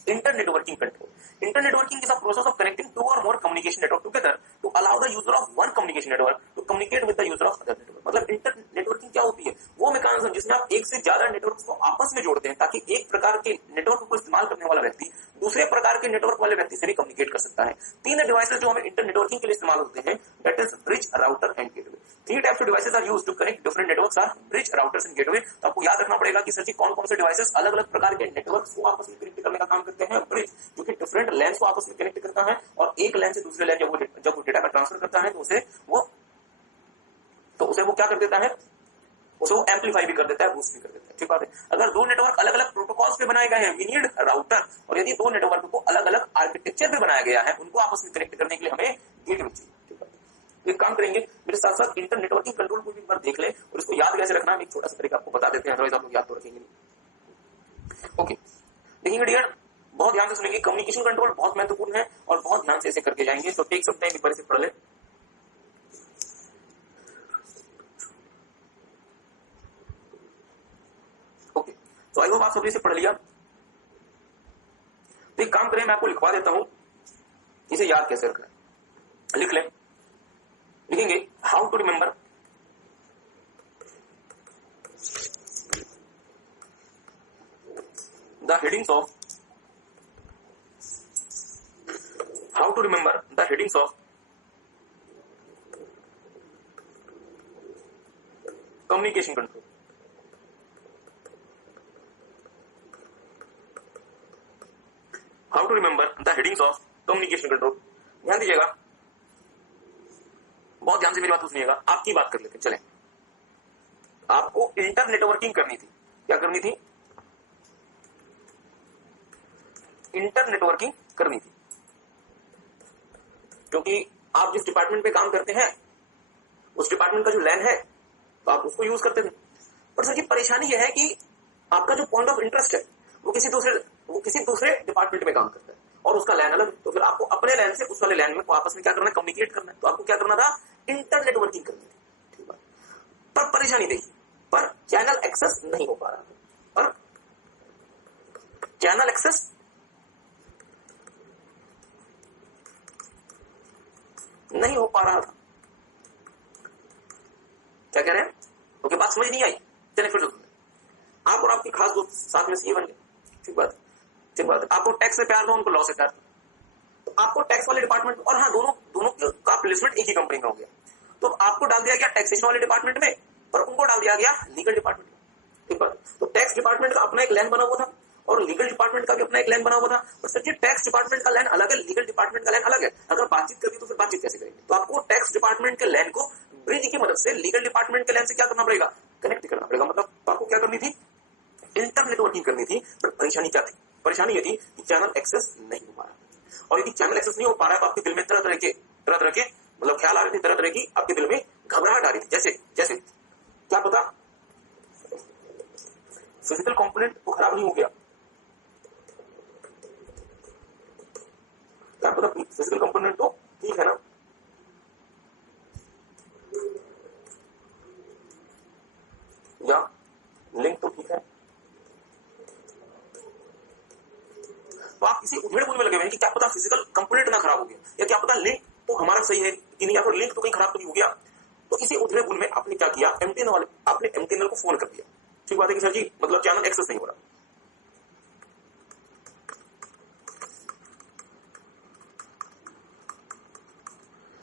Inter networking control. Inter networking is a process of connecting 2 or more communication network together to allow the user of one communication network to communicate with the user of other network। मतलब inter networking क्या होती है? वो mechanism जिसमें आप एक से ज्यादा नेटवर्क्स को आपस में जोड़ते हैं ताकि एक प्रकार के नेटवर्क को इस्तेमाल करने वाला व्यक्ति दूसरे प्रकार के नेटवर्क वाले व्यक्ति से भी कम्युनिकेट कर सकता है। 3 डिवाइसेस जो हमें इंटर नेटवर्किंग के लिए इस्तेमाल होते हैं, that is bridge, router and gateway. 3 types of devices are used to connect different networks are bridge, routers and gateway. तो आपको याद रखना पड़ेगा कि सर जी कौन कौन से डिवाइसेस अलग अलग प्रकार के नेटवर्क्स को आपस में कनेक्ट करने का काम करते हैं। ब्रिज जो कि डिफरेंट लैंस को आपस में कनेक्ट करता है, और एक लैन से दूसरे लैन जब वो डेटा का ट्रांसफर करता है तो उसे वो क्या कर देता है, उसे वो एम्पलीफाई भी कर देता है, बूस्ट भी कर देता है। ठीक बात है। अगर दो नेटवर्क अलग अलग प्रोटोकॉल्स पे बनाए गए हैं, वी नीड राउटर, और यदि दो नेटवर्क को अलग अलग आर्किटेक्चर पे बनाया गया है, उनको आपस में कनेक्ट करने के लिए हमें गेटवे चाहिए। ठीक है, एक काम करेंगे, मेरे साथ साथ इंटर नेटवर्किंग कंट्रोल को भी एक बार देख ले, और इसको याद कैसे रखना है एक छोटा सा तरीका आपको बता देते हैं, अदरवाइज आप लोग याद तो रखेंगे नहीं। ओके, देखिए डियर, बहुत ध्यान से सुनेंगे। कम्युनिकेशन कंट्रोल बहुत महत्वपूर्ण है और बहुत ध्यान से इसे करके जाएंगे, तो टेक सम टाइम, एक बार इसे पढ़ ले। ओके, तो आई होप आप सबने इसे पढ़ लिया। तो एक काम करें, मैं आपको लिखवा देता हूं इसे याद कैसे रखना है। लिख लें, लिखेंगे how to remember the headings of, how to remember the headings of communication control. How to remember the headings of communication control. ध्यान दीजिएगा, बहुत ध्यान से मेरी बात को सुनिएगा। आपकी बात कर लेते चलें। आपको इंटर नेटवर्किंग करनी थी, क्या करनी थी, इंटर नेटवर्किंग करनी थी, क्योंकि आप जिस डिपार्टमेंट पे काम करते हैं उस डिपार्टमेंट का जो लैन है तो आप उसको यूज करते थे। पर सर जी परेशानी यह है कि आपका जो पॉइंट ऑफ इंटरेस्ट है वो किसी दूसरे डिपार्टमेंट में काम करता है और उसका लैन अलग, तो फिर आपको अपने लैन से उस वाले लैन में आपस में क्या करना है, कम्युनिकेट करना है। तो आपको क्या करना था, इंटर नेटवर्किंग करनी थी। ठीक है, पर परेशानी देखिए, पर चैनल एक्सेस नहीं हो पा रहा था, पर चैनल एक्सेस नहीं हो पा रहा था। क्या कह रहे हैं? ओके, बात समझ नहीं आई, चलिए फिर आप और आपकी खास दोस्त साथ में सीए बन गए। ठीक बात है, ठीक बात है। आपको टैक्स से प्यार था, उनको लॉ से प्यार था, तो आपको टैक्स वाले डिपार्टमेंट, और हाँ दोनों का प्लेसमेंट एक ही कंपनी का हो गया, तो आपको डाल दिया गया टैक्सेशन वाले डिपार्टमेंट में, पर उनको डाल दिया गया लीगल डिपार्टमेंट में। ठीक बात, तो टैक्स डिपार्टमेंट का अपना एक लैन बना हुआ था और लीगल डिपार्टमेंट का भी अपना एक लैन बना हुआ था। पर सर टैक्स डिपार्टमेंट का लैन अलग है, लीगल डिपार्टमेंट का लैन अलग है। अगर बातचीत करनी तो फिर बातचीत कैसे करेंगे? तो आपको टैक्स डिपार्टमेंट के लैन को ब्रिज की मदद से लीगल डिपार्टमेंट के लैन से क्या करना पड़ेगा, कनेक्ट करना पड़ेगा। मतलब आपको क्या करनी थी, इंटर नेटवर्किंग करनी थी। पर परेशानी क्या थी, परेशानी ये थी कि चैनल एक्सेस नहीं हो पा रहा, और यदि चैनल एक्सेस नहीं हो पा रहा है तो आपके दिल में तरह तरह के मतलब ख्याल आ रहे थे, तरह तरह की आपके दिल में घबराहट आ रही थी। जैसे क्या पता फिजिकल कंपोनेंट तो खराब नहीं हो गया, क्या पता फिजिकल कंपोनेंट तो ठीक है ना, या लिंक तो ठीक है। तो आप किसी उधेड़-बुन में लगे हुए हैं कि क्या पता फिजिकल कंपोनेंट ना खराब हो गया, या क्या पता लिंक तो हमारा सही है कि नहीं, या फिर लिंक तो कहीं खराब तो नहीं हो गया। तो इसी उधेड़-बुन में आपने क्या किया, आपने एमटीएनएल को फोन कर दिया। ठीक बात है कि सर जी मतलब चैनल एक्सेस नहीं हो रहा।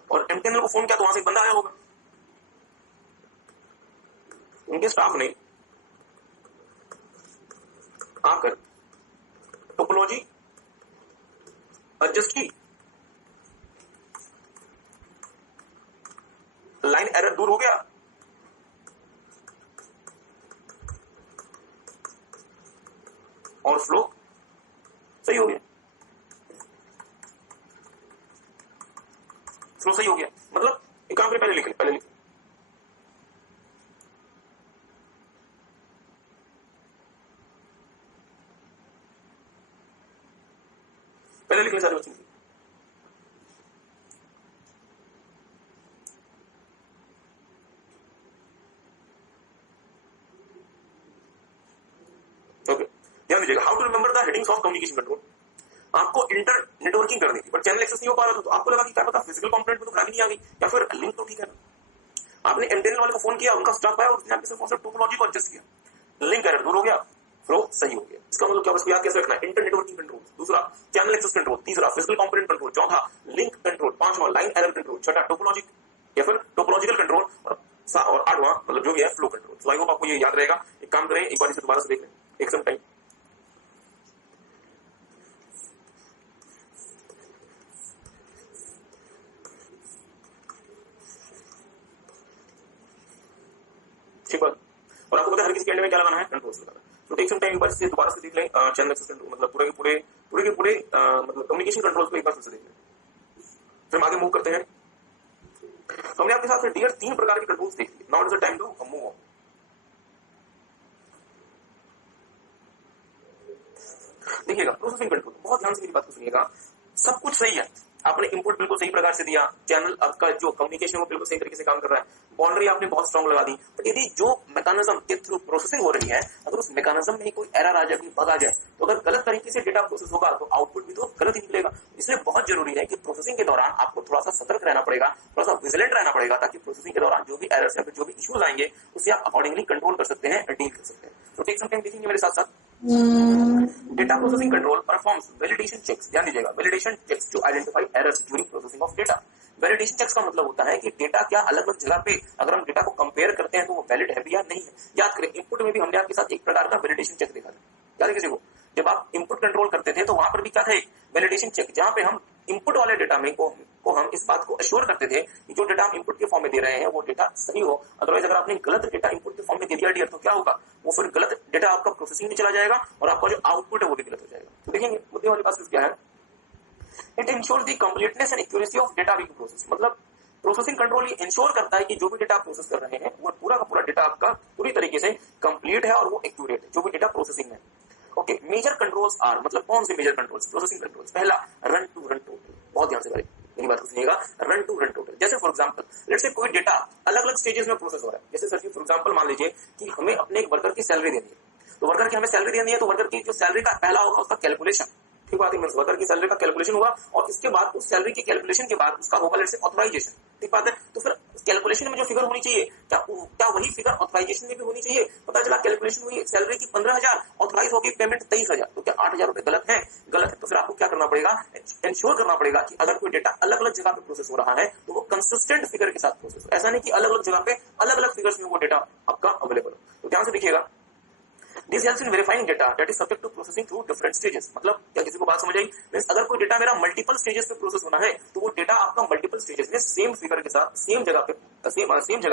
और एमटीएनएल को फोन किया तो वहां से एक बंदा आया होगा, उनके स्टाफ ने आकर टोपोलॉजी एडजस्ट की, लाइन एरर दूर हो गया, और फ्लो सही हो गया, फ्लो सही हो गया। मतलब एक काम करें, पहले लिख पहले लिख ले सारी चीजें। ओके, ध्यान दीजिएगा, how to remember the headings of communication control. आपको इंटर नेटवर्किंग करनी थी, पर चैनल एक्सेस नहीं हो पा रहा था, तो आपको लगा कि क्या पता फिजिकल कंपोनेंट में तो खराबी नहीं आ गई, या फिर लिंक तो ठीक है ना। आपने एमटीएनएल वाले को फोन किया, उनका स्टाफ आया और उसने आपके फोन से टोपोलॉजी को एडजस्ट किया, लिंक एरर दूर हो गया, फ्लो सही हो गया। इसका मतलब क्या, उसको याद कैसे रखना है, इंटर नेटवर्किंग कंट्रोल, दूसरा चैनल एक्सेस कंट्रोल, तीसरा फिजिकल कंपोनेंट कंट्रोल, चौथा लिंक कंट्रोल, पांचवा लाइन एरर कंट्रोल, छठा टोपोलॉजी या फिर टोपोलॉजिकल कंट्रोल, और और 8वां मतलब जो भी है फ्लो कंट्रोल। तो आई होप आपको ये याद रहेगा। एक काम करें, एक बार इसे दोबारा से देख लें एक सम टाइम। ठीक बात। और आपको पता है हर किसी के एंड में क्या लगाना है, कंट्रोल्स लगाना है। तो टेक सम टाइम, एक बार इसे दोबारा से देख लें, चैनल एक्सेस कंट्रोल मतलब पूरे के पूरे मतलब कम्युनिकेशन कंट्रोल्स को एक बार फिर से देख लें। फिर हम आगे मूव करते हैं। तो हमने आपके साथ डियर 3 प्रकार के कंट्रोल्स देख लिए। Now is the time to move on. देखिएगा प्रोसेसिंग कंट्रोल, बहुत ध्यान से मेरी बात को सुनिएगा। सब कुछ सही है, आपने इनपुट बिल्कुल सही प्रकार से दिया, चैनल आपका जो कम्युनिकेशन वो बिल्कुल सही तरीके से काम कर रहा है, बाउंड्री आपने बहुत स्ट्रांग लगा दी। बट यदि जो मैकेनिज्म के थ्रू प्रोसेसिंग हो रही है, अगर उस मैकेनिज्म में कोई एरर आ जाए, कोई बग आ जाए, तो अगर गलत तरीके से डेटा प्रोसेस होगा तो आउटपुट भी तो गलत ही निकलेगा। इसलिए बहुत जरूरी है कि प्रोसेसिंग के दौरान आपको थोड़ा सा सतर्क रहना पड़ेगा, थोड़ा सा विजिलेंट रहना पड़ेगा, ताकि प्रोसेसिंग के दौरान जो भी एरर्स या फिर जो भी इश्यूज आएंगे उसे आप अकॉर्डिंगली कंट्रोल कर सकते हैं, डील कर सकते हैं। तो टेक सम टाइम देखेंगे मेरे साथ साथ। Data processing control performs validation checks. ध्यान दीजिएगा, validation checks to identify errors during processing of data. Validation checks का मतलब होता है कि डेटा क्या अलग अलग जगह पे अगर हम डेटा को कंपेयर करते हैं तो वो वैलिड है भी या नहीं है। याद करें, इनपुट में भी हमने आपके साथ एक प्रकार का वैलिडेशन चेक देखा था, याद है किसी को? जब आप इनपुट कंट्रोल करते थे तो वहां पर भी क्या था, एक वैलिडेशन चेक, जहां पे हम इनपुट वाले डेटा में को हम इस बात को अश्योर करते थे कि जो डेटा हम इनपुट के फॉर्म में दे रहे हैं वो डेटा सही हो। अदरवाइज अगर आपने गलत डेटा इनपुट के फॉर्म में दे दिया डियर, तो क्या होगा, वो फिर गलत डेटा आपका प्रोसेसिंग में चला जाएगा और आपका जो आउटपुट है वो भी गलत हो जाएगा। तो देखेंगे मुद्दे वाली बात क्या है, it ensures the completeness and accuracy of data being process. मतलब प्रोसेसिंग कंट्रोल ये इंश्योर करता है कि जो भी डेटा आप प्रोसेस कर रहे हैं वो पूरा का पूरा डेटा आपका पूरी तरीके से कंप्लीट है और वो एक्यूरेट है, जो भी डेटा प्रोसेसिंग में। ओके, मेजर कंट्रोल्स आर, मतलब कौन से मेजर कंट्रोल्स प्रोसेसिंग कंट्रोल्स? पहला, रन टू रन टोटल। बहुत ध्यान से मेरी बात को सुनिएगा, रन टू रन टोटल। जैसे फॉर एग्जांपल लेट्स से कोई डेटा अलग अलग स्टेजेस में प्रोसेस हो रहा है। जैसे सर जी फॉर एग्जांपल मान लीजिए कि हमें अपने एक वर्कर की सैलरी देनी है, तो वर्कर की हमें सैलरी देनी है, तो वर्कर की जो सैलरी का पहला होगा उसका कैलकुलेशन, ठीक बात है, वर्कर की सैलरी का कैलकुलेशन हुआ और इसके बाद उस सैलरी के कैलकुलेशन के बाद उसका होगा लेट्स से ऑथराइजेशन, ठीक बात है। तो फिर कैलकुलेशन में जो फिगर होनी चाहिए क्या वही फिगर ऑथराइजेशन में भी होनी चाहिए? पता चला कैलकुलेशन हुई सैलरी की 15,000, ऑथराइज होगी पेमेंट 23,000, तो क्या 8,000 रुपए गलत है? गलत है। तो फिर आपको क्या करना पड़ेगा, इंश्योर करना पड़ेगा कि अगर कोई डेटा अलग अलग जगह पे प्रोसेस हो रहा है तो वो कंसिस्टेंट फिगर के साथ प्रोसेस हो। ऐसा नहीं कि अलग अलग जगह पे अलग अलग फिगर्स में वो डेटा आपका अवेलेबल हो। तो ध्यान से देखिएगा, This helps in verifying data that is subject to processing through different stages। मतलब क्या किसी को बात समझ आई? मींस अगर कोई डेटा मेरा मल्टीपल स्टेजेस पे प्रोसेस होना है तो वो डेटा आपका मल्टीपल स्टेजेस में सेम फिगर के साथ सेम जगह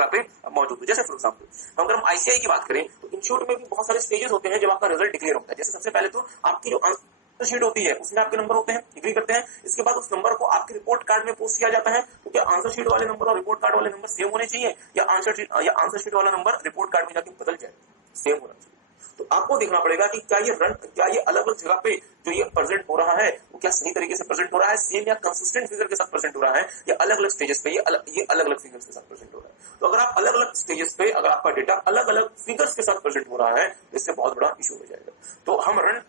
पे मौजूद है। जैसे फॉर एग्जांपल अगर हम आईसीआई की बात करें तो इंश्योर में भी बहुत सारे स्टेजेस होते हैं जब आपका रिजल्ट डिक्लेयर होता है। जैसे सबसे पहले तो आपकी जो आंसर शीट होती है उसमें आपके नंबर होते हैं, एग्री करते हैं। इसके बाद उस नंबर को आपके रिपोर्ट कार्ड में पोस्ट किया जाता है। तो क्या आंसर शीट वाले नंबर और रिपोर्ट कार्ड वाले नंबर सेम होने चाहिए या आंसर शीट वाला नंबर रिपोर्ट कार्ड में जाके बदल जाए? सेम होना चाहिए। तो आपको देखना पड़ेगा कि क्या ये अलग अलग जगह पे जो ये प्रेजेंट हो रहा है वो क्या सही तरीके से प्रेजेंट हो रहा है, सेम या कंसिस्टेंट फिगर के साथ प्रेजेंट हो रहा है, या अलग अलग स्टेजेस पे ये अलग अलग फिगर्स के साथ प्रेजेंट हो रहा है। तो अगर आप अलग अलग स्टेजेस पे अगर आपका डेटा अलग अलग फिगर्स के साथ प्रेजेंट हो रहा है इससे बहुत बड़ा इशू हो जाएगा। तो हम रन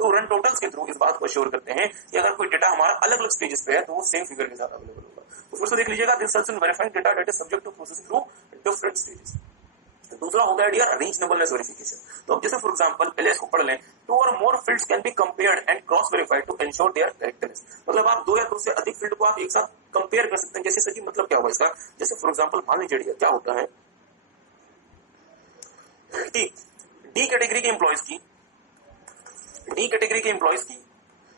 टू रन टोटल्स के थ्रू इस बात को अश्योर करते हैं कि अगर कोई डेटा हमारा अलग अलग स्टेजेस पे है तो वो सेम फिगर के साथ अवेलेबल होगा। तो फिर से देख लीजिएगा, this helps in verifying data that is subject to processing through different stages. दूसरा हो गया डियर रीजनेबलनेस वेरिफिकेशन। तो अब जैसे फॉर एग्जांपल पहले इसको पढ़ लें, टू और more fields can be compared and cross verified to ensure their correctness. मतलब आप 2 या 2 से अधिक फील्ड को आप एक साथ कंपेयर कर सकते हैं। जैसे सर जी मतलब क्या होगा इसका? जैसे फॉर एग्जांपल मान लीजिए डियर क्या होता है कि डी कैटेगरी के एम्प्लॉयज की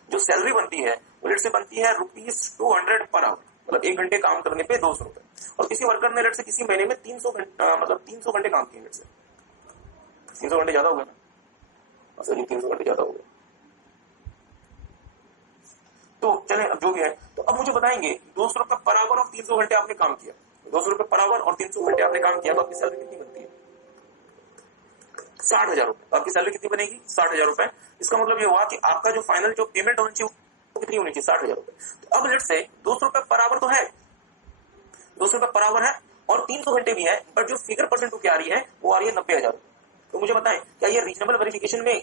जो सैलरी बनती है वो लेट से बनती है ₹200 पर आवर, मतलब 1 घंटे काम करने पे 200 रुपए। और किसी वर्कर ने लेट से किसी महीने में 300 घंटे काम किए, लेट से 300 घंटे ज्यादा हो गए ना सर जी, 300 घंटे ज्यादा हो गए। तो चले अब जो भी है, तो अब मुझे बताएंगे 200 रुपए पर आवर और 300 घंटे आपने काम किया, 200 रुपए पर आवर और 300 घंटे आपने काम किया तो आपकी सैलरी कितनी बनती है? 60,000 रुपए। तो आपकी सैलरी कितनी बनेगी? 60,000 रुपए। इसका मतलब ये हुआ कि आपका जो फाइनल जो पेमेंट होनी चाहिए वो कितनी होनी चाहिए? 60,000 रुपए। तो अब लेट से 200 रुपए पर आवर तो है, 200 रुपए पर आवर है और 300 घंटे भी है, बट जो फिगर परसेंट क्या आ रही है वो आ रही है 90,000। तो मुझे बताएं क्या ये रीजनेबल वेरिफिकेशन में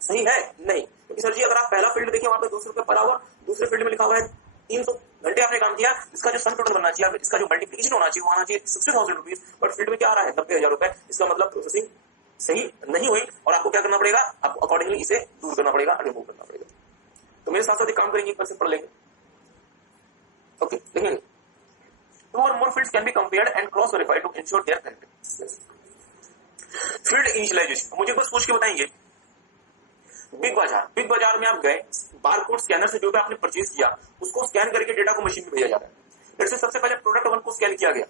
सही है? नहीं, क्योंकि सर जी अगर आप पहला फील्ड देखिए वहां पे 200 रुपए पर आवर, दूसरे फील्ड में लिखा हुआ है 300 घंटे आपने काम किया, इसका जो सम टोटल बनना चाहिए, इसका जो मल्टीप्लिकेशन होना चाहिए वो आना चाहिए 60,000 रुपीज, बट फील्ड में क्या आ रहा है 90,000 रुपए। इसका मतलब प्रोसेसिंग सही नहीं हुई और आपको क्या करना पड़ेगा, आपको अकॉर्डिंगली इसे दूर करना पड़ेगा, रिमूव करना पड़ेगा। तो मेरे साथ साथ एक काम करेंगे, एक बार से पढ़ लेंगे। ओके देखेंगे टू और more fields can be compared and cross verified to ensure their correct. Field initialization मुझे बस पूछ के बताएंगे, बिग बाजार में आप गए, बारकोड स्कैनर से जो भी आपने परचेज किया उसको स्कैन करके डेटा को मशीन में भेजा जा रहा है। जैसे सबसे पहले प्रोडक्ट 1 को स्कैन किया गया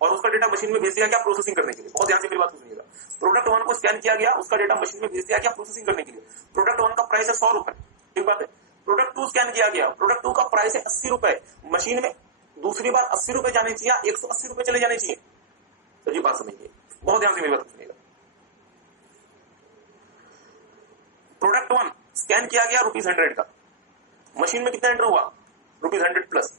और उसका डेटा मशीन में भेज दिया गया प्रोसेसिंग करने के लिए। बहुत ध्यान से मेरी बात को सुनिएगा। प्रोडक्ट 1 को स्कैन किया गया, उसका डेटा मशीन में भेज दिया गया प्रोसेसिंग करने के लिए। प्रोडक्ट 1 का प्राइस है 100 रुपए, ठीक बात है। प्रोडक्ट 2 स्कैन किया गया, प्रोडक्ट 2 का प्राइस है 80 रुपए, मशीन में दूसरी बार 80 रुपए जाने चाहिए, 180 रुपए चले जाने चाहिए। तो ये बात समझिए, बहुत ध्यान से मेरी बात को सुनिएगा। प्रोडक्ट 1 स्कैन किया गया ₹100 का, मशीन में कितना एंटर हुआ ₹100 प्लस।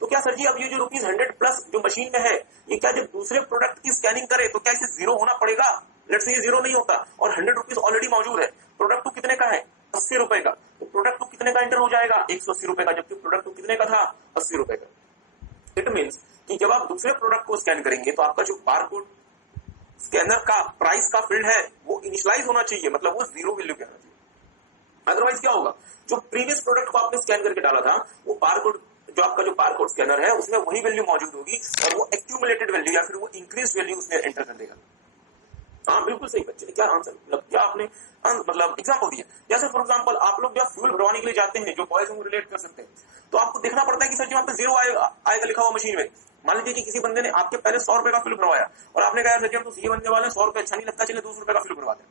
तो क्या सर जी अब ये जो ₹100 प्लस जो मशीन में है, ये क्या जब दूसरे प्रोडक्ट की स्कैनिंग करे तो क्या इसे जीरो होना पड़ेगा? लेट्स से ये जीरो नहीं होता और ₹100 ऑलरेडी मौजूद है। प्रोडक्ट 2 कितने का है? 80 रुपए का। तो प्रोडक्ट 2 कितने का एंटर हो जाएगा? 180 रुपए का, जबकि प्रोडक्ट 2 कितने का था? 80 रुपए का। इट मीन्स कि जब आप दूसरे प्रोडक्ट को स्कैन करेंगे तो आपका जो बारकोड स्कैनर का प्राइस का फील्ड है वो इनिशियलाइज होना चाहिए, मतलब वो जीरो वैल्यू पे आना चाहिए। अदरवाइज क्या होगा, जो प्रीवियस प्रोडक्ट को आपने स्कैन करके डाला था वो बारकोड जो आपका जो बारकोड स्कैनर है उसमें वही वैल्यू मौजूद होगी और वो एक्यूमुलेटेड वैल्यू या फिर वो इंक्रीज वैल्यू उसने एंटर कर देगा। हाँ बिल्कुल सही बच्चे ने क्या आंसर मतलब क्या आपने मतलब एग्जाम्पल दिया। जैसे फॉर एग्जाम्पल आप लोग जब फ्यूल भरवाने के लिए जाते हैं, जो बॉयज हम रिलेट कर सकते हैं, तो आपको देखना पड़ता है कि सर जी वहां पे जीरो आएगा लिखा हुआ मशीन में। मान लीजिए कि किसी बंदे ने आपके पहले 100 रुपए का फ्यूल भरवाया और आपने कहा सर जी हम तो सीए बनने वाले 100 रुपए अच्छा नहीं लगता, चलिए 200 रुपए का फ्यूल भरवा दें।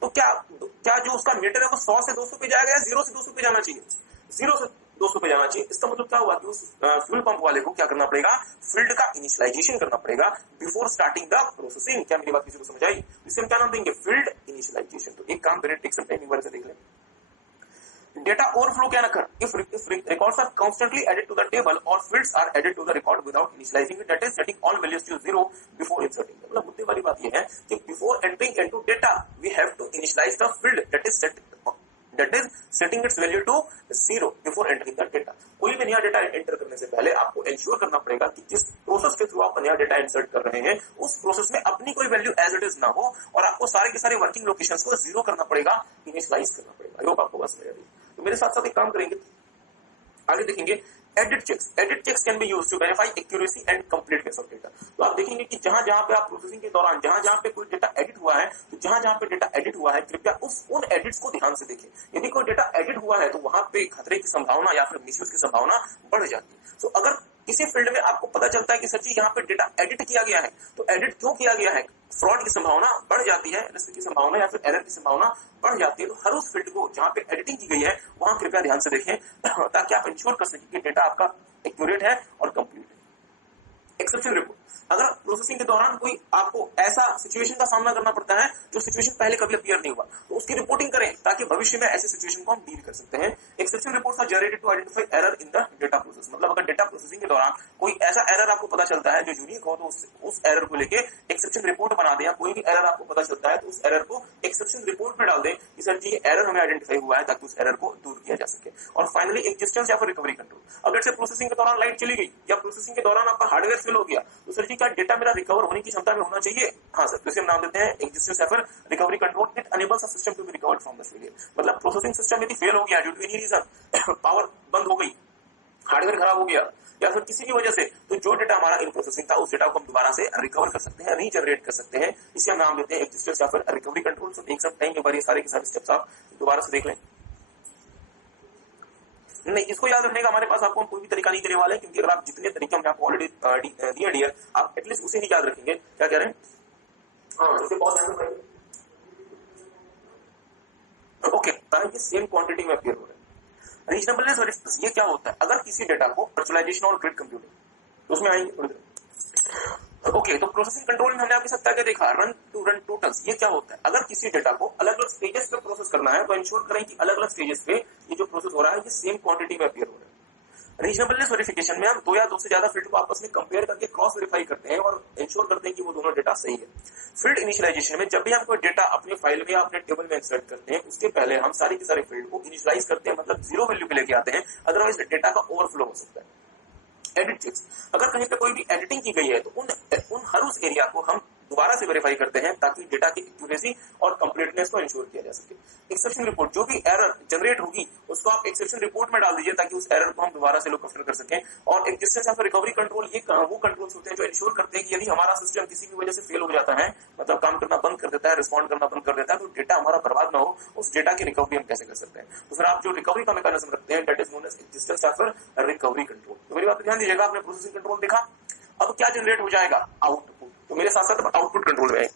तो क्या जो उसका मीटर है वो 100 से 200 पे जाएगा या 0 से 200 पे जाना चाहिए? 0 से 200 पे जाना चाहिए। इसका मतलब क्या हुआ कि उस फ्यूल पंप वाले को क्या करना पड़ेगा? फील्ड का इनिशियलाइजेशन करना पड़ेगा बिफोर स्टार्टिंग द प्रोसेसिंग। क्या मेरी बात किसी को समझ आई? इससे हम क्या नाम देंगे? Field initialization. तो एक काम करें, टेक सम टाइम एक बार से देख लें। Data overflow can occur if records are constantly added to the table or fields are added to the record without initializing it, that is setting all values to 0 before inserting them। मतलब मुद्दे वाली बात यह है कि before entering into data we have to initialize the field that is setting its value to 0 before entering the data। कोई भी नया डेटा एंटर करने से पहले आपको इंश्योर करना पड़ेगा कि जिस प्रोसेस के थ्रू आप नया डेटा इंसर्ट कर रहे हैं उस प्रोसेस में अपनी कोई वैल्यू एज इट इज ना हो और आपको सारे के सारे वर्किंग लोकेशंस को 0 करना पड़ेगा, इनिशियलाइज करना पड़ेगा। आई होप आपको बात समझ आ रही है। तो मेरे साथ साथ एक काम करेंगे, आगे देखेंगे edit checks can be used to verify accuracy and completeness of data. तो आप देखेंगे कि जहां जहां पे आप प्रोसेसिंग के दौरान जहां पे कोई डेटा एडिट हुआ है, तो जहां पे डेटा एडिट हुआ है कृपया उन एडिट्स को ध्यान से देखें। यदि कोई डेटा एडिट हुआ है तो वहां पे खतरे की संभावना या फिर मिसयूज की संभावना बढ़ जाती है। तो अगर किसी फील्ड में आपको पता चलता है कि सर जी यहाँ पे डेटा एडिट किया गया है, तो एडिट क्यों किया गया है? फ्रॉड की संभावना बढ़ जाती है, रिस्क की संभावना या फिर एरर की संभावना बढ़ जाती है। तो हर उस फील्ड को जहां पे एडिटिंग की गई है वहां कृपया ध्यान से देखें ताकि आप इंश्योर कर सकें कि डेटा आपका एक्यूरेट है और कंप्लीट है। एक्सेप्शन रिपोर्ट, अगर प्रोसेसिंग के दौरान कोई आपको ऐसा सिचुएशन का सामना करना पड़ता है जो सिचुएशन पहले कभी अपीयर नहीं हुआ, तो उसकी रिपोर्टिंग करें ताकि भविष्य में ऐसे सिचुएशन को हम डील कर सकते हैं। Exception reports are generated to identify error in the data process. मतलब अगर डेटा प्रोसेसिंग के दौरान कोई ऐसा एरर आपको पता चलता है जो यूनिक हो, तो उस एरर को लेके एक्सेप्शन रिपोर्ट बना दें, या कोई भी एरर आपको पता चलता है तो उस एरर को एक्सेप्शन रिपोर्ट में डाल दें कि सर जी ये एरर हमें आइडेंटिफाई हुआ है, ताकि उस एरर को दूर किया जा सके। और फाइनली एग्जिस्टेंस या फिर रिकवरी कंट्रोल, अगर से प्रोसेसिंग के दौरान लाइट चली गई या प्रोसेसिंग के दौरान आपका हार्डवेयर फेल हो गया, तो सर जी क्या डेटा मेरा रिकवर होने की क्षमता में होना चाहिए? हाँ सर, तो हम नाम देते हैं एग्जिस्टेंस या फिर recovery control. It enables a system to be recovered from the failure. मतलब प्रोसेसिंग सिस्टम यदि फेल हो गया due to any reason, power बंद हो गई, हार्डवेयर खराब हो गया या फिर किसी की वजह से, तो जो डेटा हमारा इन प्रोसेसिंग था उस डेटा को हम दोबारा से रिकवर कर सकते हैं, रीजनरेट कर सकते हैं। इसे हम नाम देते हैं एग्जिस्टेंस या फिर रिकवरी कंट्रोल। सो देख सकते हैं कि बार ये सारे के सारे स्टेप्स आप दोबारा से देख लें। नहीं, इसको याद रखने का हमारे पास आपको हम कोई भी तरीका नहीं देने वाले, क्योंकि अगर आप जितने तरीके हमने आपको ऑलरेडी दिए डियर, आप एटलीस्ट उसे ही याद रखेंगे। क्या कह रहे हैं? हाँ, इसे बहुत ध्यान रखेंगे। ओके, ये सेम क्वांटिटी में अपीयर हो रहा है। रीजनेबलनेस वेरिफिकेशन, ये क्या होता है? अगर किसी डेटा को वर्चुअलाइजेशन और ग्रिड कंप्यूटिंग, तो उसमें आएंगे थोड़ी देर। ओके, तो प्रोसेसिंग कंट्रोल में हमने आपके साथ क्या देखा? रन टोटल्स, ये क्या होता है? अगर किसी डेटा को अलग अलग स्टेजेस पे प्रोसेस करना है तो इंश्योर करें कि अलग अलग स्टेजेस पे ये जो प्रोसेस हो रहा है ये सेम क्वांटिटी में अपीयर हो रहा है। रीजनेबलनेस वेरिफिकेशन में हम 2 या 2 से ज्यादा फील्ड को आपस में कंपेयर करके क्रॉस वेरीफाई करते हैं और इंश्योर करते हैं कि वो दोनों डेटा सही है। फील्ड इनिशियलाइजेशन में जब भी हम कोई डेटा अपने फाइल में या अपने टेबल में इंसर्ट करते हैं उसके पहले हम सारे के सारे फील्ड को इनिशियलाइज करते हैं, मतलब 0 वैल्यू पे लेके आते हैं, अदरवाइज डेटा का ओवरफ्लो हो सकता है। एडिट चेक्स, अगर कहीं पे कोई भी एडिटिंग की गई है तो उन हर उस एरिया को हम दोबारा दोबारा से वेरीफाई करते हैं ताकि डेटा की एक्यूरेसी और कंप्लीटनेस को इंश्योर किया जा सके। एक्सेप्शन रिपोर्ट, जो भी एरर जनरेट होगी उसको आप एक्सेप्शन रिपोर्ट में डाल दीजिए ताकि उस एरर को हम दोबारा से लोग आफ्टर कर सकें। और एक्जिस्टेंस ऑफ रिकवरी कंट्रोल, ये वो कंट्रोल्स होते हैं जो इंश्योर करते हैं कि यदि हमारा सिस्टम किसी की वजह से फेल हो जाता है, मतलब काम करना बंद कर देता है, रिस्पॉन्ड करना बंद कर देता है, तो डेटा हमारा बर्बाद ना हो, उस डेटा की रिकवरी हम कैसे कर सकते हैं। तो फिर आप जो रिकवरी का मैकेनिज्म रखते हैं, that is known as existence of recovery control. तो मेरी बात पे ध्यान दीजिएगा, आपने प्रोसेसिंग कंट्रोल देखा, अब क्या जनरेट हो जाएगा, आउटपुट। तो मेरे साथ साथ आउटपुट कंट्रोल में